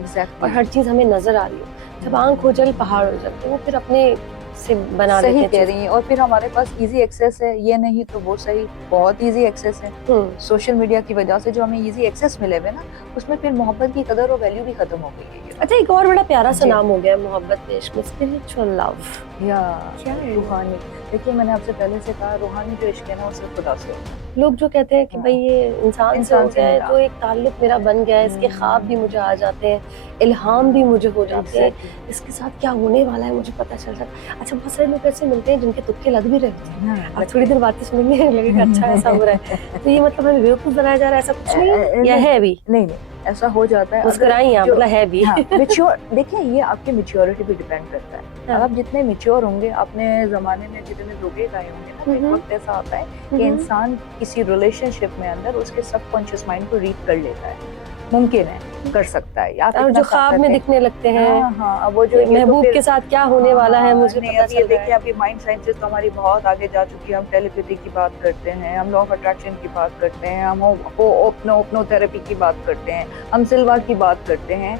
और हर चीज हमें नजर आ रही हो। जब आंख हो जल पहाड़ हो जाते, वो फिर अपने से बना लेते हैं। सही कह रही हैं। और फिर हमारे पास इजी एक्सेस है, ये नहीं तो वो सही, बहुत इजी एक्सेस है। सोशल मीडिया की वजह से जो हमें इजी एक्सेस मिले हुए ना, उसमें फिर मोहब्बत की कदर और वैल्यू भी खत्म हो गई है। अच्छा, एक और बड़ा प्यारा सा नाम हो गया मोहब्बत इश्क में, स्पिरिचुअल लव, या रूहानी। देखिए, मैंने आपसे पहले से कहा, रूहानी जो इश्क है ना, वो सिर्फ खुदा से होता है। लोग जो कहते हैं कि हाँ। भाई ये इंसान से इंसान हो से गया है, मिला। जो एक ताल्लुक मेरा बन गया है, इसके ख्वाब भी मुझे आ जाते हैं, इल्हाम भी मुझे हो जाते हैं, Exactly. इसके साथ क्या होने वाला है मुझे पता चल जाता है। अच्छा, बहुत सारे लोग ऐसे मिलते हैं जिनके तुक्के लग भी रहे होते हैं। हाँ, आप थोड़ी देर बातें सुनेंगे लगेगा अच्छा ऐसा हो रहा है, तो ये मतलब हमें बेवकूफ बनाया जा रहा है, ऐसा कुछ नहीं है या है भी? नहीं नहीं, ऐसा हो जाता है। मुस्कुराई आप, मतलब है भी। हाँ, मेच्योर, देखिए ये आपकी मेच्योरिटी पे डिपेंड करता है। हाँ। आप जितने मेच्योर होंगे, अपने जमाने में जितने धोखे खाए होंगे ना, तो एक वक्त ऐसा आता है कि इंसान किसी रिलेशनशिप में अंदर उसके सबकॉन्शियस माइंड को रीड कर लेता है। मुमकिन है, कर सकता है। आप और इतना जो ख्वाब ताकत में है। दिखने लगते हैं, हाँ हाँ, अब वो जो ये तो महबूब फिर के साथ क्या होने वाला है मुझे नहीं, पता अब ये चल रहा देखिए, है। अभी माइंड साइंसेस तो हमारी बहुत आगे जा चुकी है। हम टेलीपैथी की बात करते हैं, हम लॉ ऑफ अट्रैक्शन की बात करते हैं, हम ओपनोथेरेपी की बात करते हैं, हम सिल्वा की बात करते हैं।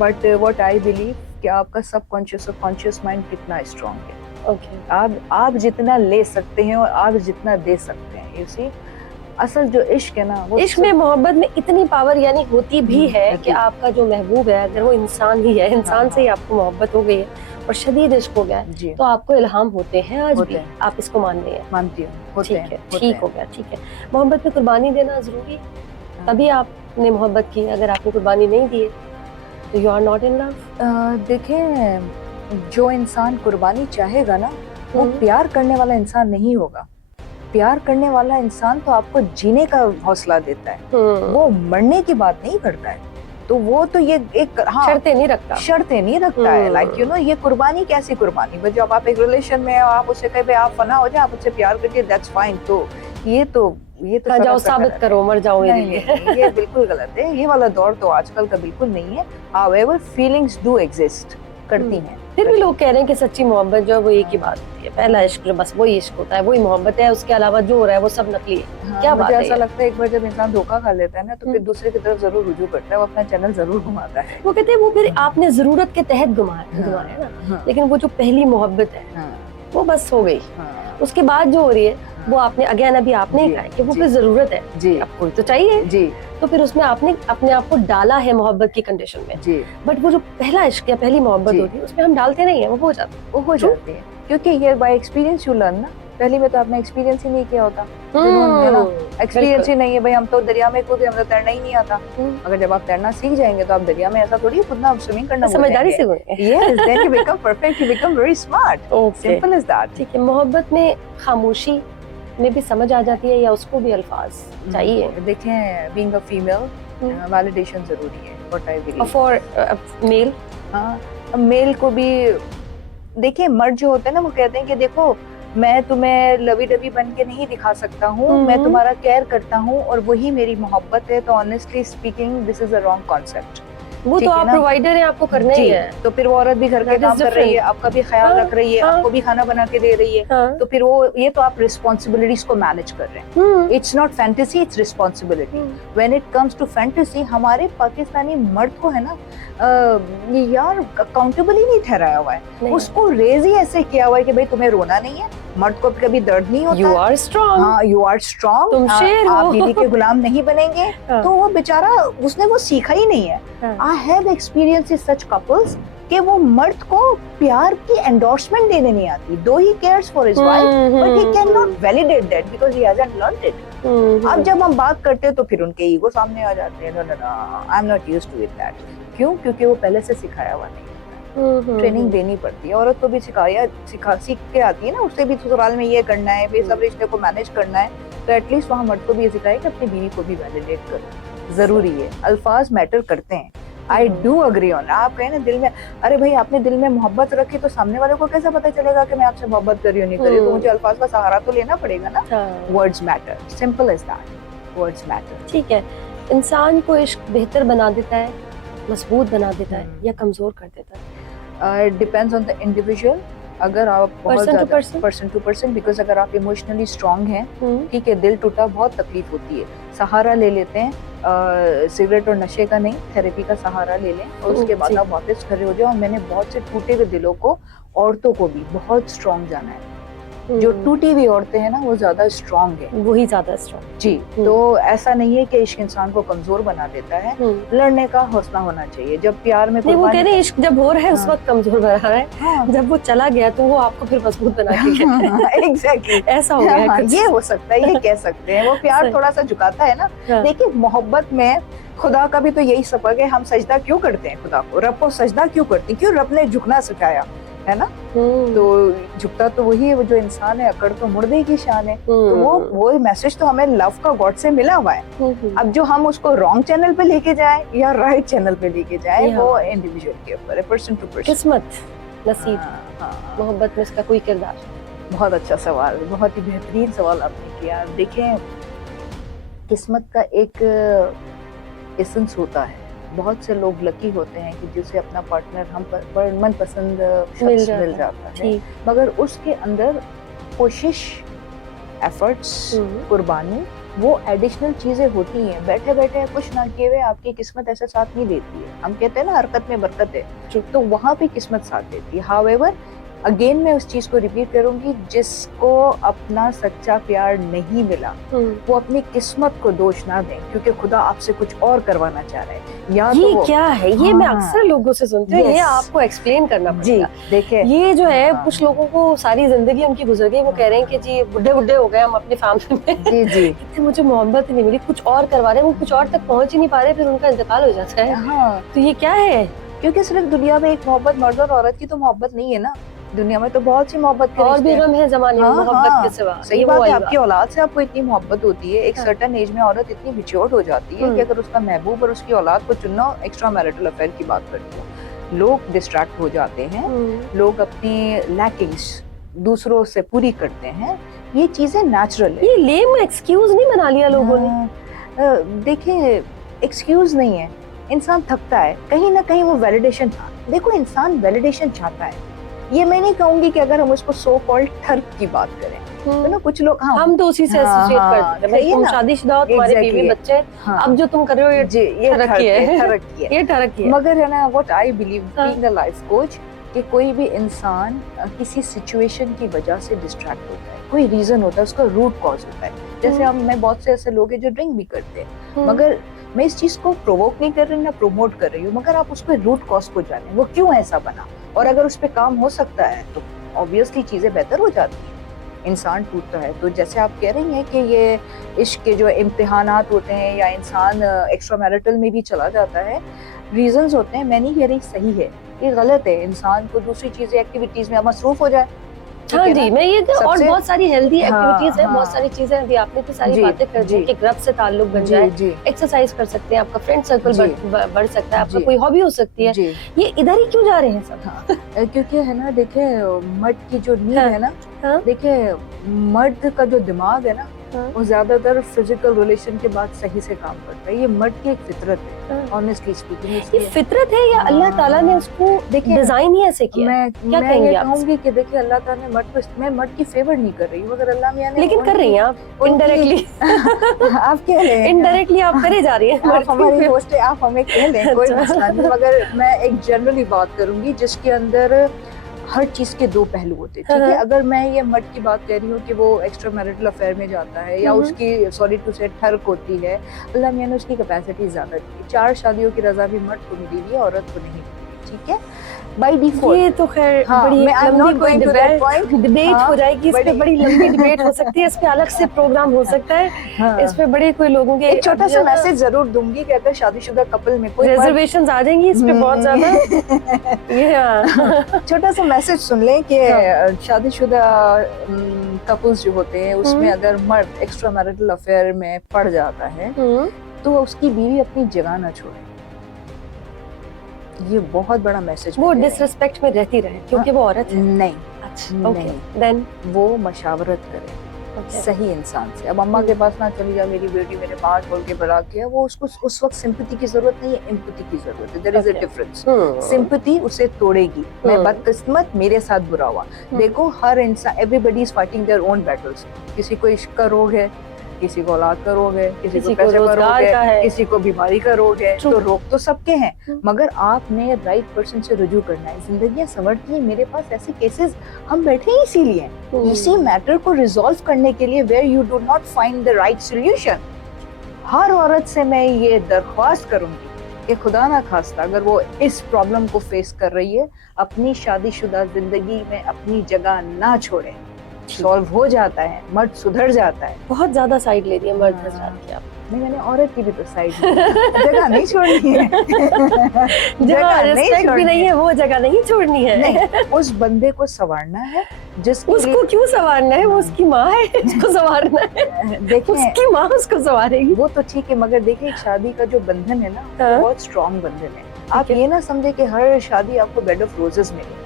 बट व्हाट आई बिलीव कि आपका सबकॉन्शियस और कॉन्शियस माइंड कितना स्ट्रांग है। ओके, आप जितना ले सकते हैं और आप जितना दे सकते हैं, यू सी। असल जो इश्क है ना, वो इश्क में, मोहब्बत में इतनी पावर यानी होती भी है होती कि आपका जो महबूब है, अगर वो इंसान ही है, इंसान से ही आपको मोहब्बत हो गई है और शदीद इश्क हो गया है, जी, तो आपको इल्हाम होते हैं आज होते भी। हैं। आप इसको मान रहे हैं? मानती हूँ, होते ठीक हैं, है, होते ठीक हैं। हो गया, ठीक है। मोहब्बत में कुर्बानी देना जरूरी है, तभी आपने मोहब्बत की। अगर आपने कुर्बानी नहीं दी तो you are not in love. देखें, जो इंसान कुर्बानी चाहेगा ना, वो प्यार करने वाला इंसान नहीं होगा। प्यार करने वाला इंसान तो आपको जीने का हौसला देता है, वो मरने की बात नहीं करता है। तो वो तो ये एक शर्तें नहीं रखता, शर्तें नहीं रखता है। लाइक यू नो, ये कुर्बानी कैसी कुर्बानी? बस जब आप एक रिलेशन में हो, आप उससे कहे आप फना हो जाए, आप उससे प्यार करिए, दैट्स फाइन। तो ये तो हाँ, जाओ सरासर साबित गलत करो, मर जाओ है। मेरे नहीं, लिए। नहीं, ये बिल्कुल गलत है। ये वाला दौर तो आजकल का बिल्कुल नहीं है। However, feelings do exist, करती हैं। फिर भी लोग कह रहे हैं कि सच्ची मोहब्बत जो है वो एक ही बात होती है, पहला इश्क जो बस वही इश्क होता है, वही मोहब्बत है, उसके अलावा जो हो रहा है वो सब नकली है। हाँ, क्या मुझे बात है ऐसा ये? लगता है एक बार जब इंसान धोखा खा लेता है ना, तो फिर दूसरे की तरफ जरूर रुजू करता है, वो अपना चैनल जरूर घुमाता है। वो कहते हैं वो फिर आपने जरूरत के तहत घुमाया ना, हाँ, लेकिन वो जो पहली मोहब्बत है हाँ, वो बस हो गई। हाँ, उसके बाद जो हो रही है वो आपने अगेन अभी आपने ही जी, कहा है कि वो जी। फिर जरूरत है, जी, अब कोई तो चाहिए, जी, तो फिर उसमें आपने अपने आप को डाला है मोहब्बत की कंडीशन में। जी, बट वो जो पहला इश्क या पहली मोहब्बत जी। होती है उसमें हम डालते नहीं है, वो हो जाता है। वो हो True? जाती है, क्योंकि ये बाय एक्सपीरियंस यू लर्न ना। पहली में तो आपने एक्सपीरियंस ही नहीं किया होता, जिन्होंने ना एक्सपीरियंस ही नहीं है। भाई हम तो दरिया में कूदे, हमें तो तैरना ही नहीं आता। अगर जब आप तैरना सीख जाएंगे तो आप दरिया में ऐसा थोड़ी खुद ना स्विमिंग करना भूल समझदारी से जाएंगे। हुए। Yes, then you become perfect, you become very smart. Okay, Simple as that. ठीक है। मोहब्बत में खामोशी में भी समझ आ जाती है या उसको भी अल्फाज चाहिए? देखें, बीइंग अ फीमेल, वैलिडेशन जरूरी है, what I believe. For male, हाँ, मेल को भी देखिए, मर्द जो होते हैं ना, वो कहते हैं कि देखो, मैं तुम्हें लवी डबी बन के नहीं दिखा सकता हूँ, मैं तुम्हारा केयर करता हूँ और वही मेरी मोहब्बत है। तो honestly speaking, this is a wrong concept. वो ठीक तो है आप ना? प्रोवाइडर हैं, आपको करना ही है। तो फिर वो औरत भी घर के That is काम कर रही है, different. आपका भी ख्याल हाँ, रख रही है, हाँ। आपको भी खाना बना के दे रही है। हाँ। तो फिर वो, ये तो आप रिस्पॉन्सिबिलिटीज को मैनेज कर रहे हैं। It's not fantasy, it's responsibility. When it comes to fantasy, हमारे पाकिस्तानी मर्द को है ना, यार अकाउंटेबल ही नहीं ठहराया हुआ है। उसको रेज ही ऐसे किया हुआ है कि भाई तुम्हें रोना नहीं है, मर्द को कभी दर्द नहीं होता। You are strong. हाँ, यू आर स्ट्रॉन्ग, तुम शेर हो। आप बीवी के गुलाम नहीं बनेंगे। हाँ। तो वो बेचारा, उसने वो सीखा ही नहीं है। I have experience in such couples कि वो मर्द को प्यार की एंडोर्समेंट देने नहीं आती, दो he cares for his wife, but he can not validate that because he hasn't learned it. अब जब हम बात करते हैं तो फिर उनके ईगो सामने आ जाते हैं। No no no, I am not used to it that. क्यों? क्योंकि वो पहले से सिखाया हुआ नहीं। ट्रेनिंग देनी पड़ती है, औरत को भी सीख के आती है ना, उससे भी ससुराल में ये करना है, भी सब रिश्ते को मैनेज करना है। तो एटलीस्ट वहाँ मर्द को भी ये सिखाए कि अपनी बीवी को भी वैलिडेट करो। जरूरी है, अल्फाज मैटर करते हैं। आई डू अग्री ऑन। आप कहें ना दिल में, अरे भाई आपने दिल में मोहब्बत रखी तो सामने वाले को कैसे पता चलेगा कि मैं आपसे मोहब्बत कर रही हूँ नहीं कर रही हूँ? तो मुझे अल्फाज का सहारा तो लेना पड़ेगा ना। Words matter, simple as that, words matter. ठीक है। इंसान को इश्क बेहतर बना देता है, मजबूत बना देता है या कमजोर कर देता है? Depends on the individual. अगर आप बहुत Person to ज्यादा person? Person to person, because अगर आप इमोशनली स्ट्रांग हैं, ठीक है, दिल टूटा, बहुत तकलीफ होती है, सहारा ले लेते हैं, सिगरेट और नशे का नहीं, थेरेपी का सहारा ले लें और उसके बाद आप वापस खड़े हो जाओ। मैंने बहुत से टूटे हुए दिलों को, औरतों को भी बहुत स्ट्रांग जाना है। जो टूटी हुई औरतें हैं ना वो ज्यादा स्ट्रांग है। वही ज्यादा स्ट्रॉन्ग। जी, तो ऐसा नहीं है कि इश्क इंसान को कमजोर बना देता है, लड़ने का हौसला होना चाहिए। जब प्यार में नहीं, वो कह रहे हैं इश्क जब हो रहा है उस हाँ। वक्त कमजोर बना रहा है, हाँ जब वो चला गया तो वो आपको फिर मजबूत बना के एग्जैक्टली ऐसा हो गया है हाँ, कुछ। ये हो सकता है, ये कह सकते हैं। वो प्यार सही। थोड़ा सा झुकाता है ना। हाँ। देखिए मोहब्बत में खुदा का भी तो यही सबक है, हम सजदा क्यों करते हैं खुदा को, रब को सजदा क्यों करते हैं, क्यों रब ने झुकना सिखाया है ना। तो झुकता तो वही है, वो जो इंसान है अकड़ तो मुर्दे की शान है। तो वो मैसेज तो हमें लव का गॉड से मिला हुआ है। अब जो हम उसको रॉन्ग चैनल पे लेके जाए या राइट चैनल पे लेके जाए वो इंडिविजुअल के ऊपर है, पर्सन टू पर्सन। किस्मत, नसीब, हाँ। मोहब्बत में इसका कोई किरदार। बहुत अच्छा सवाल, बहुत ही बेहतरीन सवाल आपने किया। देखें किस्मत का एक एसेंस होता है, बहुत से लोग लकी होते हैं कि जिसे अपना पार्टनर हम मनपसंद शख्स मिल जाता है, मगर उसके अंदर कोशिश, एफर्ट्स, कुर्बानी, वो एडिशनल चीजें होती हैं। बैठे बैठे कुछ ना किए हुए आपकी किस्मत ऐसे साथ नहीं देती है। हम कहते हैं ना हरकत में बरकत है, तो वहां पे किस्मत साथ देती है। हाउएवर अगेन मैं उस चीज को रिपीट करूंगी, जिसको अपना सच्चा प्यार नहीं मिला वो अपनी किस्मत को दोष ना दें, क्योंकि खुदा आपसे कुछ और करवाना चाह रहे हैं। या ये तो क्या है, ये मैं अक्सर लोगों से सुनती हूँ, ये आपको एक्सप्लेन करना पड़ेगा। देखिए ये जो है कुछ लोगों को सारी जिंदगी उनकी गुजर गई, वो कह रहे हैं कि जी बुढ़े बुढ़े हो गए हम अपनी फैमिली में, जी जी इतनी मुझे मोहब्बत नहीं मिली, कुछ और करवा रहे हैं, वो कुछ और तक पहुंच ही नहीं पा रहे, फिर उनका इंतकाल हो जाता है। हाँ, तो ये क्या है? क्योंकि सिर्फ दुनिया में एक मोहब्बत मर्द और औरत की तो मोहब्बत नहीं है ना, दुनिया में तो बहुत सी मोहब्बत के और भी रिश्ते हैं। गम है जमाने में मोहब्बत के सिवा। सही बात है, आपकी औलाद से आपको इतनी मोहब्बत होती है। एक सर्टेन एज में औरत इतनी मैच्योर्ड हो जाती है कि अगर उसका महबूब और उसकी औलाद को चुनना, एक्स्ट्रा मैरिटल अफेयर की बात करती हूँ, लोग डिस्ट्रैक्ट हो जाते हैं, लोग अपनी लैकिंग्स दूसरों से पूरी करते हैं। ये चीजें नेचुरल है। ये लेम एक्सक्यूज नहीं बना लिया लोगों ने। देखिए एक्सक्यूज नहीं है, इंसान थकता है, कहीं ना कहीं वो वैलिडेशन था। देखो इंसान वैलिडेशन चाहता है, ये मैं नहीं कहूंगी कि अगर हम उसको सो कॉल्ड ठर्क की बात करें तो ना कुछ लोग हम तो उसी से एसोसिएट करते हैं, भाई तुम शादीशुदा हो, तुम्हारे बीवी बच्चे, अब जो तुम कर रहे हो ये ठरकी है, ये ठरकी है। मगर है ना, what I believe being a life coach, कि कोई भी इंसान किसी सिचुएशन की वजह से डिस्ट्रैक्ट होता है, कोई रीजन होता है, उसका रूट कॉज होता है। जैसे मैं बहुत से ऐसे लोग हैं जो ड्रिंक भी करते हैं, मगर मैं इस चीज को प्रोवोक नहीं कर रही ना प्रमोट कर रही हूँ, मगर आप उसके रूट कॉज को जाने, वो क्यों ऐसा बना, और अगर उस पर काम हो सकता है तो ऑब्वियसली चीजें बेहतर हो जाती हैं। इंसान टूटता है तो जैसे आप कह रही हैं कि ये इश्क के जो इम्तिहानात होते हैं या इंसान एक्स्ट्रा मैरिटल में भी चला जाता है, रीजंस होते हैं। मैं नहीं कह रही सही है, ये गलत है, इंसान को दूसरी चीजें एक्टिविटीज में मसरूफ हो जाए। हाँ जी, मैं ये और बहुत सारी हेल्दी एक्टिविटीज है, बहुत सारी चीजें अभी आपने तो सारी बातें कर दी कि ग्रुप से ताल्लुक बन जाए, एक्सरसाइज कर सकते हैं, आपका फ्रेंड सर्कल बढ़ सकता है, आपका कोई हॉबी हो सकती है। ये इधर ही क्यों जा रहे हैं सब? क्योंकि है ना, देखिए मर्द की जो नींद है ना, देखिए मर्द का जो दिमाग है ना, वो ज्यादातर फिजिकल रिलेशन के बाद सही से काम करता है। ये मर्द की एक फितरत है, ऑनेस्टली स्पीकिंग। ये फितरत है या अल्लाह ताला ने उसको डिजाइन ही ऐसे किया? मैं ये कहूंगी कि देखिए अल्लाह ताला ने मर्द को, मैं मर्द की फेवर नहीं कर रही हूँ, मगर अल्लाह मियां ने, लेकिन कर रही हैं आप इनडायरेक्टली। आप कह रहे हैं इनडायरेक्टली आप करे जा रही हैं। आप हमारी होस्ट है, आप हमें कह लें, कोई मसला नहीं, मगर मैं एक जनरली बात करूंगी जिसके अंदर हर चीज के दो पहलू होते हैं। ठीक है, अगर मैं ये मर्द की बात कह रही हूँ कि वो एक्स्ट्रा मैरिटल अफेयर में जाता है या उसकी सॉरी टू से ठर्क होती है, अल्लाह मियां ने उसकी कैपेसिटी ज्यादा दी। 4 शादियों की रजा भी मर्द को मिली हुई है, औरत को नहीं मिली। ठीक है, बाय डिफॉल्ट। ये तो खैर बड़ी लंबी डिबेट हो जाएगी, इस पे बड़ी लंबी डिबेट हो सकती है, इस पे अलग से प्रोग्राम हो सकता है, इस पे बड़े कोई लोगों के एक छोटा सा मैसेज जरूर दूंगी कि अगर शादीशुदा कपल में कोई रिजर्वेशंस आ जाएंगी इस पे बहुत ज्यादा। छोटा सा मैसेज सुन लें कि शादीशुदा कपल्स जो होते हैं उसमें अगर मर्द एक्स्ट्रा मैरिटल अफेयर में पड़ जाता है तो उसकी बीवी अपनी जगह ना छोड़े। ये बहुत बड़ा मैसेज। वो डिसरिस्पेक्ट में रहती रहे क्योंकि वो औरत है? नहीं, अच्छा, ओके, देन वो मशावरत करे सही इंसान से। अब अम्मा के पास ना चली जा, मेरी बेटी मेरे पास बोल के बड़ा किया, वो उसको उस वक्त सिंपैथी की जरूरत नहीं है, एम्पैथी की जरूरत है। There is a difference. Sympathy उसे तोड़ेगी, मैं बदकिस्मत, मेरे साथ बुरा हुआ। देखो हर इंसान, everybody is fighting their own battles. किसी को इश्क का रोग है, किसी को औलाद का रोग है, किसी को किसी को पैसे का रोग रोजगार का है, है। किसी को बीमारी का रोग है, True. तो रोग तो सबके हैं, हम्म। मगर आपने राइट पर्सन से रुजू करना है। जिंदगियां संवरती हैं, मेरे पास ऐसे केसेस हम बैठे ही इसीलिए हैं, इसी मैटर को रिजॉल्व करने के लिए, where you do not find the right solution. हर औरत से मैं ये दरख्वास्त करूंगी कि खुदा ना खास्ता अगर वो इस प्रॉब्लम को फेस कर रही है, अपनी शादीशुदा जिंदगी में अपनी जगह ना छोड़े। सॉल्व हो जाता है, मर्द सुधर जाता है। बहुत ज्यादा साइड ले रही है मर्द हाँ। हजरात की आप। नहीं, मैंने औरत की भी तो साइड जगह नहीं छोड़नी है। जहाँ रिस्पेक्ट भी नहीं है वो जगह नहीं छोड़नी है। नहीं, उस बंदे को संवारना है जिसके उसको क्यों संवारना है? वो उसकी माँ है, उसको संवारना है। लिए देखिए उसकी माँ उसको संवारेगी। वो तो ठीक है, मगर देखिए एक शादी का जो बंधन है ना, हाँ। बहुत स्ट्रॉन्ग बंधन है। आप है। ये ना समझे कि हर शादी आपको बेड ऑफ रोजेस मिले।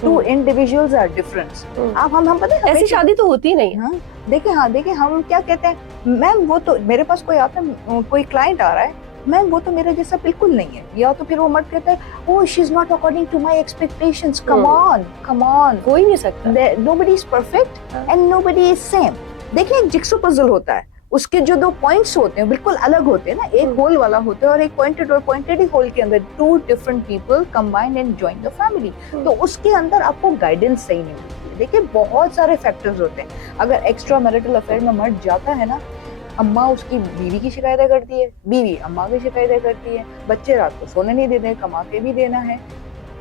Two individuals are different. आप हम पता है ऐसी शादी तो होती नहीं। हाँ देखिए हम क्या कहते हैं, मैम वो तो मेरे पास कोई आता है, कोई क्लाइंट आ रहा है, मैम वो तो मेरे जैसा बिल्कुल नहीं है, या तो फिर वो मर्द कहता है oh she is not according to my expectations. Come on कोई नहीं सकता। नोबडी इज परफेक्ट हाँ। And nobody is same. देखिए एक जिक्सो पजल होता है, उसके जो दो पॉइंट्स होते हैं बिल्कुल अलग होते हैं ना, एक होल वाला होता है और एक पॉइंटेड ही होल के अंदर two different people combine and join the family. तो उसके अंदर आपको गाइडेंस सही नहीं मिलती है। देखिए बहुत सारे फैक्टर्स होते हैं। अगर एक्स्ट्रा मैरिटल अफेयर में मर्द जाता है ना, अम्मा उसकी बीवी की शिकायतें करती है, बीवी अम्मा की शिकायतें करती है, बच्चे रात को सोने नहीं देते, कमा के भी देना है,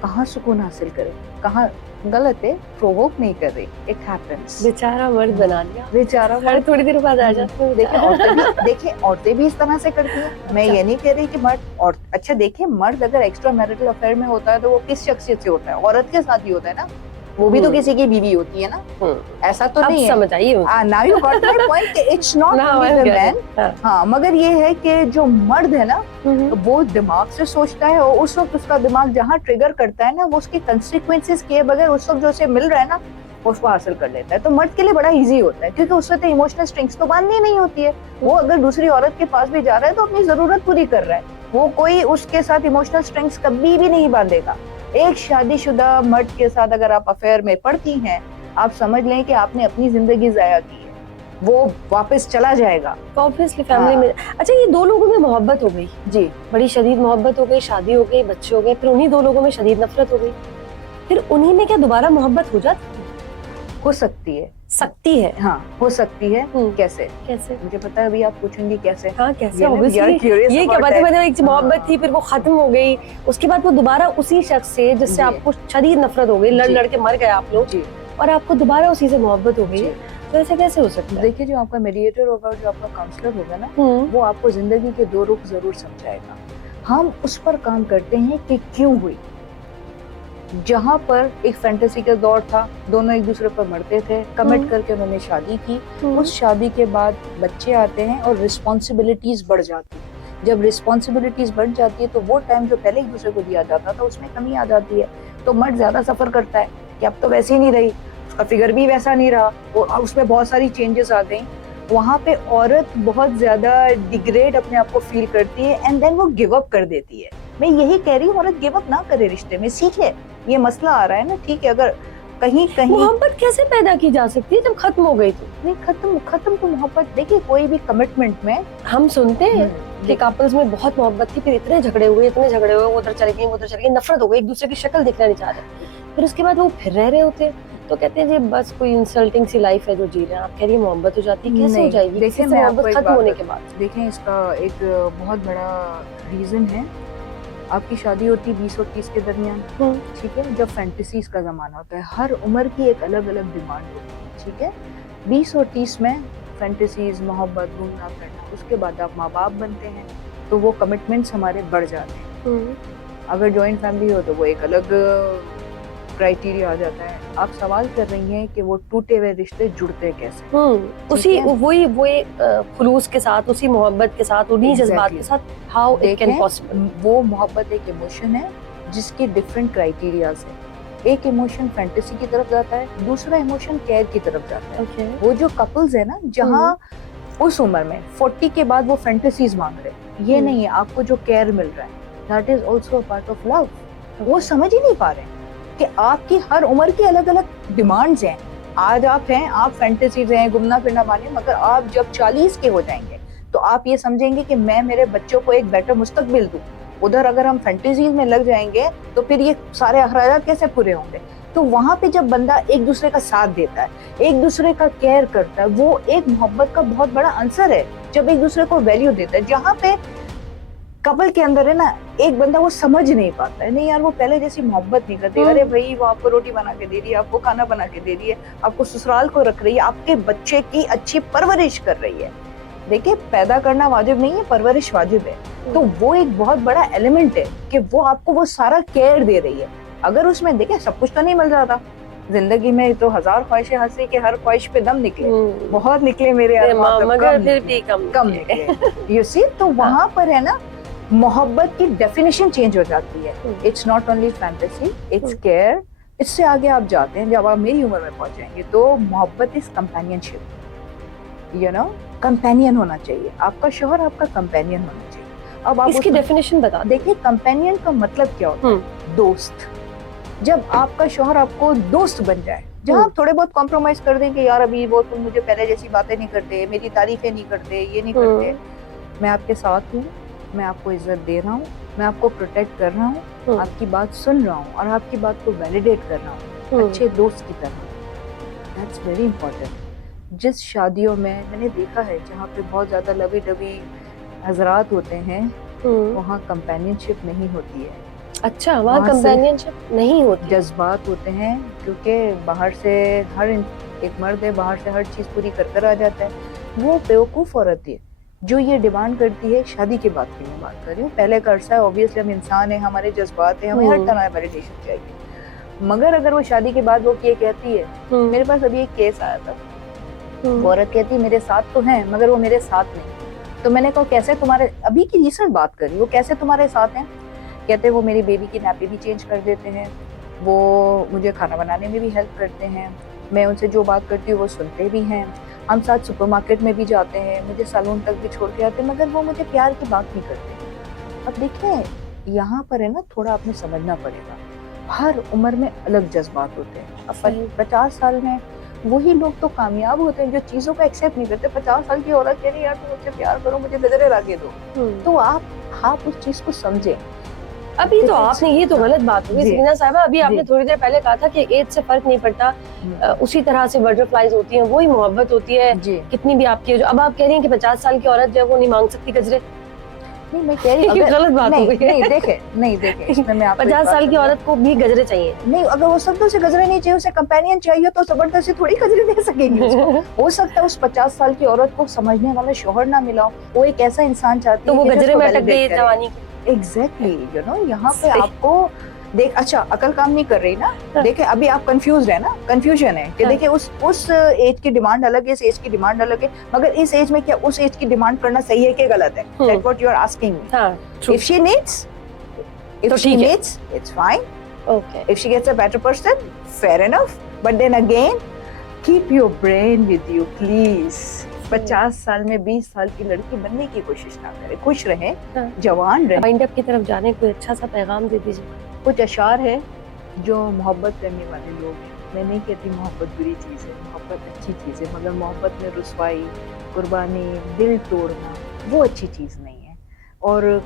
कहाँ सुकून हासिल करे, कहाँ गलत है, प्रोवोक नहीं कर रही, इट हैपेंस। बेचारा मर्द बना लिया, बेचारा हर थोड़ी देर बाद आ जाते हैं। देखिए औरतें भी इस तरह से करती हैं। मैं ये नहीं कह रही कि मर्द और अच्छा, देखिए मर्द अगर एक्स्ट्रा मैरिटल अफेयर में होता है तो वो किस शख्सियत से होता है? औरत के साथ ही होता है ना, वो भी तो किसी की बीवी होती है ना, ऐसा तो नहीं है। समझ आइए now you got my point, it's not only the man. हाँ, मगर ये है कि जो मर्द है ना, वो दिमाग से सोचता है और उस वक्त उसका दिमाग जहाँ ट्रिगर करता है ना, वो उसके कंसिक्वेंसेस किए बगैर उस वक्त जो उसे मिल रहा है ना, उसको हासिल कर लेता है। तो मर्द के लिए बड़ा इजी होता है, क्योंकि उससे तो इमोशनल स्ट्रिंग्स तो बांधनी नहीं होती है। वो अगर दूसरी औरत के पास भी जा रहा है तो अपनी जरूरत पूरी कर रहा है, वो कोई उसके साथ इमोशनल स्ट्रिंग्स कभी भी नहीं बांधेगा। एक शादीशुदा मर्द के साथ अगर आप अफेयर में पड़ती हैं, आप समझ लें कि आपने अपनी जिंदगी जाया की है, वो वापस चला जाएगा ऑब्वियसली फैमिली में। अच्छा, ये दो लोगों में मोहब्बत हो गई जी, बड़ी शदीद मोहब्बत हो गई, शादी हो गई, बच्चे हो गए, फिर उन्हीं दो लोगों में शदीद नफरत हो गई, फिर उन्हीं में क्या दोबारा मोहब्बत हो जाती है? हो सकती है, सकती है। हाँ हो सकती है। कैसे? कैसे? मुझे पता है, अभी आप पूछेंगी कैसे। हाँ कैसे? ये ना, Obviously, we are curious ये क्या about बात है, that. मतलब एक मोहब्बत थी, फिर वो खत्म हो गई, उसके बाद वो दोबारा उसी शख्स से जिससे जी। आपको शदीद नफरत हो गई, लड़ जी। लड़ के मर गए आप लोग, जी, और आपको दोबारा उसी से मोहब्बत हो गई जी। है, तो ऐसे कैसे हो सकता है? देखिए जो आपका मेडिएटर होगा, जो आपका काउंसलर होगा ना, हम्म, वो आपको जिंदगी के दो रुख जरूर समझाएगा। हम उस पर काम करते हैं कि क्यों हुई। जहाँ पर एक फैंटेसी का दौर था, दोनों एक दूसरे पर मरते थे, कमिट करके उन्होंने शादी की, उस शादी के बाद बच्चे आते हैं और रिस्पॉन्सिबिलिटीज बढ़ जाती है। जब रिस्पॉन्सिबिलिटीज बढ़ जाती है तो वो टाइम जो पहले एक दूसरे को दिया जाता था उसमें कमी आ जाती है। तो मर्द ज्यादा सफर करता है कि अब तो वैसे ही नहीं रही, उसका फिगर भी वैसा नहीं रहा, और उसमें बहुत सारी चेंजेस आ गई। वहाँ पे औरत बहुत ज्यादा डिग्रेड अपने आप को फील करती है एंड देन वो गिव अप कर देती है। मैं यही कह रही हूँ, औरत गिव अप ना करे रिश्ते में, सीखे। ये मसला आ रहा है ना, ठीक है, अगर कहीं मोहब्बत कैसे पैदा की जा सकती है जब खत्म हो गई तो? नहीं, खत्म तो मोहब्बत, देखिए कोई भी कमिटमेंट में हम सुनते हैं कि कपल्स में बहुत मोहब्बत थी, फिर इतने झगड़े हुए, वो उधर चले गए, वो उधर चले गए, नफरत हो गई, एक दूसरे की शक्ल देखना नहीं चाह रहे, फिर उसके बाद वो फिर रह रहे होते हैं, तो कहते हैं जी बस कोई इंसल्टिंग सी लाइफ है जो जी रहे हैं। आप कह रही है मोहब्बत हो जाती है, कैसे हो जाएगी? देखिए मैं आपको मोहब्बत खत्म होने के बाद, देखें इसका एक बहुत बड़ा रीजन है। आपकी शादी होती है 20 और 30 के दरमियान, ठीक है, जब फैंटेसीज का जमाना होता है, हर उम्र की एक अलग अलग डिमांड होती है, ठीक है। 20 और 30 में फैंटेसीज, मोहब्बत, घूमना फिरना, उसके बाद आप माँ बाप बनते हैं तो वो कमिटमेंट्स हमारे बढ़ जाते हैं। अगर जॉइंट फैमिली हो तो वो एक अलग क्राइटेरिया आ जाता है। आप सवाल कर रही हैं कि वो टूटे हुए रिश्ते जुड़ते कैसे? उसी वही खुलूस के साथ, उसी मोहब्बत के साथ, उन्हीं जज्बात के साथ, हाउ इट कैन पॉसिबल? वो मोहब्बत एक इमोशन है जिसके डिफरेंट क्राइटेरियाज है। एक इमोशन फैंटेसी की तरफ जाता है, दूसरा इमोशन केयर की तरफ जाता है। वो जो कपल्स है ना, जहाँ उस उम्र में 40 के बाद वो फैंटेसीज मांग रहे हैं, ये नहीं है, आपको जो केयर मिल रहा है that is also part of love. वो समझ ही नहीं पा रहे कि आपकी हर उम्र की अलग अलग डिमांड्स हैं, आज आप हैं, आप फैंटेसीज हैं, घूमना फिरना मानिए, मगर आप जब 40 के हो जाएंगे तो आप ये समझेंगे कि मैं मेरे बच्चों को एक बेटर मुस्तकबिल दूं। उधर अगर हम फैंटेसीज में लग जाएंगे तो फिर ये सारे अखराजात कैसे पूरे होंगे? तो वहां पे जब बंदा एक दूसरे का साथ देता है, एक दूसरे का केयर करता है, वो एक मोहब्बत का बहुत बड़ा आंसर है। जब एक दूसरे को वैल्यू देता है, जहाँ पे कपल के अंदर है ना, एक बंदा वो समझ नहीं पाता है, नहीं यार वो पहले जैसी मोहब्बत नहीं करती। अरे भाई वो आपको रोटी बना के दे रही है, आपको खाना बना के दे रही है, आपको ससुराल को रख रही है, आपके बच्चे की अच्छी परवरिश कर रही है। देखिए, पैदा करना वाजिब नहीं है, परवरिश वाजिब है। तो वो एक बहुत बड़ा एलिमेंट है कि वो आपको वो सारा केयर दे रही है। अगर उसमें देखिए सब कुछ तो नहीं मिल जाता जिंदगी में, तो हजार ख्वाहिशें हंसी के हर ख्वाहिश पे दम निकले, बहुत निकले मेरे मगर फिर भी कम निकले। यू सी, तो वहां पर है ना मोहब्बत की डेफिनेशन चेंज हो जाती है। It's not only fantasy, it's care. इससे आगे आप जाते हैं, जब आप मेरी उम्र में पहुंचेंगे तो मोहब्बत is companionship. You know, companion होना चाहिए आपका शोहर, आपका कंपेनियन होना चाहिए। अब आप इसकी डेफिनेशन बता देखिए, कंपेनियन का मतलब क्या होता है? दोस्त। जब आपका शोहर आपको दोस्त बन जाए, जहाँ आप थोड़े बहुत कॉम्प्रोमाइज कर दें कि यार अभी वो तुम मुझे पहले जैसी बातें नहीं करते, मेरी तारीफें नहीं करते, ये नहीं करते, मैं आपके साथ हूँ, मैं आपको इज्जत दे रहा हूँ, मैं आपको प्रोटेक्ट कर रहा हूँ, आपकी बात सुन रहा हूँ और आपकी बात को वैलिडेट कर रहा हूँ अच्छे दोस्त की तरह। That's very important. जिस शादियों में मैंने देखा है जहाँ पे बहुत ज्यादा लवी डबी हजरात होते हैं, वहाँ कंपेनियनशिप नहीं होती है। अच्छा, वहाँ कंपेनियनशिप नहीं होती, जज्बात होते हैं, क्योंकि बाहर से हर एक मर्द है, बाहर से हर चीज पूरी कर आ जाता है। वो बेवकूफ औरत है जो ये डिमांड करती है। शादी के बाद की मैं बात कर रही हूँ, पहले का अरसा है, ऑब्वियसली हम इंसान है, हमारे जज्बात है, हमें हर तरह वैलिडेशन चाहिए। मगर अगर वो शादी के बाद वो ये कहती है, मेरे पास अभी एक केस आया था, वो औरत कहती मेरे साथ तो हैं मगर वो मेरे साथ नहीं। तो मैंने कहा कैसे तुम्हारे, अभी की रिसेंट बात करी, वो कैसे तुम्हारे साथ हैं? कहते वो मेरी बेबी की नैपी भी चेंज कर देते हैं, वो मुझे खाना बनाने में भी हेल्प करते हैं, मैं उनसे जो बात करती हूँ वो सुनते भी हैं, हम साथ सुपरमार्केट में भी जाते हैं, मुझे सैलून तक भी छोड़ के आते हैं, मगर वो मुझे प्यार की बात नहीं करते। अब देखिए, यहाँ पर है ना, थोड़ा आपने समझना पड़ेगा, हर उम्र में अलग जज्बात होते हैं। अब 50 साल में वही लोग तो कामयाब होते हैं जो चीजों को एक्सेप्ट नहीं करते। 50 साल की औरत कह रही यार तुम मुझसे प्यार करो, मुझे गजरे ला के दो, तो आप उस चीज को समझे। अभी तो आपने ये तो गलत बात होगी सकीना साहिबा। अभी आपने थोड़ी देर पहले कहा था कि एज से फर्क नहीं पड़ता, उसी तरह से बटरफ्लाईज होती हैं, वही मोहब्बत होती है कितनी भी आपकी। जो अब आप कह रही हैं कि 50 साल की औरत जो है वो नहीं मांग सकती गजरे, नहीं मैं कह रही हूँ गलत बात हो गई। नहीं देखे इसमें मैं आपको 50 साल की औरत को भी गजरे चाहिए। नहीं, अगर वो शब्दों से गजरे नहीं चाहिए, उसे कंपेनियन चाहिए, तो जबरदस्ती थोड़ी गजरे दे सकेंगे उसको। हो सकता है उस 50 साल की औरत को समझने वाला शोहर ना मिला, वो एक ऐसा इंसान चाहती है तो वो गजरे में अटक गई जवानी की। एग्जैक्टली, यू नो, यहाँ पे आपको देख, अच्छा अकल काम नहीं कर रही ना। देखिए अभी आप कंफ्यूज है ना, कंफ्यूजन है कि देखिए उस एज की डिमांड अलग है, इस एज की डिमांड अलग है, मगर इस एज में क्या उस एज की डिमांड करना सही है कि गलत है? That's what you are asking me. If she needs, it's fine. Okay, if she gets a better person, fair enough, but then again keep your brain with you please. 50 साल में 20 साल की लड़की बनने की कोशिश ना करे, खुश रहे, जवान रहे। वाइंड अप की तरफ जाने को अच्छा सा पैगाम दे दीजिए। कुछ अशार है जो मोहब्बत करने वाले लोग हैं। मैं नहीं कहती मोहब्बत बुरी चीज़ है, मोहब्बत अच्छी चीज़ है, मगर मोहब्बत में रुसवाई, कुर्बानी, दिल तोड़ना वो अच्छी चीज़ नहीं है। और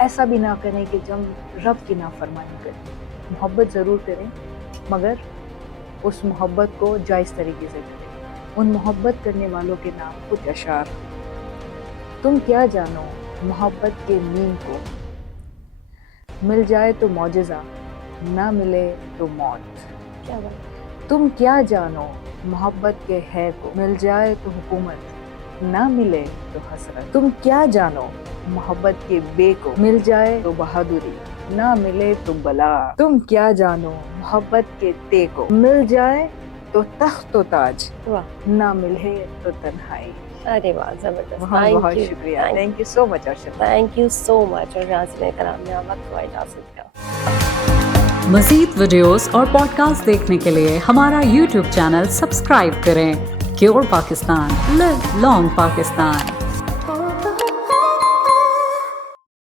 ऐसा भी ना करें कि जब रब की नाफरमानी करें। मोहब्बत ज़रूर करें, मगर उस मोहब्बत को जायज़ तरीके से करें। उन मोहब्बत करने वालों के नाम कुछ अशार। तुम क्या जानो मोहब्बत के मीन को, मिल जाए तो मौजज़ा, ना मिले तो मौत। क्या बात। तुम क्या जानो मोहब्बत के है को, मिल जाए तो हुकूमत, ना मिले तो हसरत। तुम क्या जानो मोहब्बत के बे को, मिल जाए तो बहादुरी, ना मिले तो बला। तुम क्या जानो मोहब्बत के ते को, मिल जाए तो तख्त ताज, ना मिले तो तन्हाई। अरे वाह, जबरदस्त। बहुत शुक्रिया, thank you so much Arshad, thank you so much. और नाज़रीन कराम, मैं वक्त को इजाज़त दूँ। मज़ीद वीडियोस और पॉडकास्ट देखने के लिए हमारा YouTube चैनल सब्सक्राइब करें। Cure Pakistan, live long Pakistan.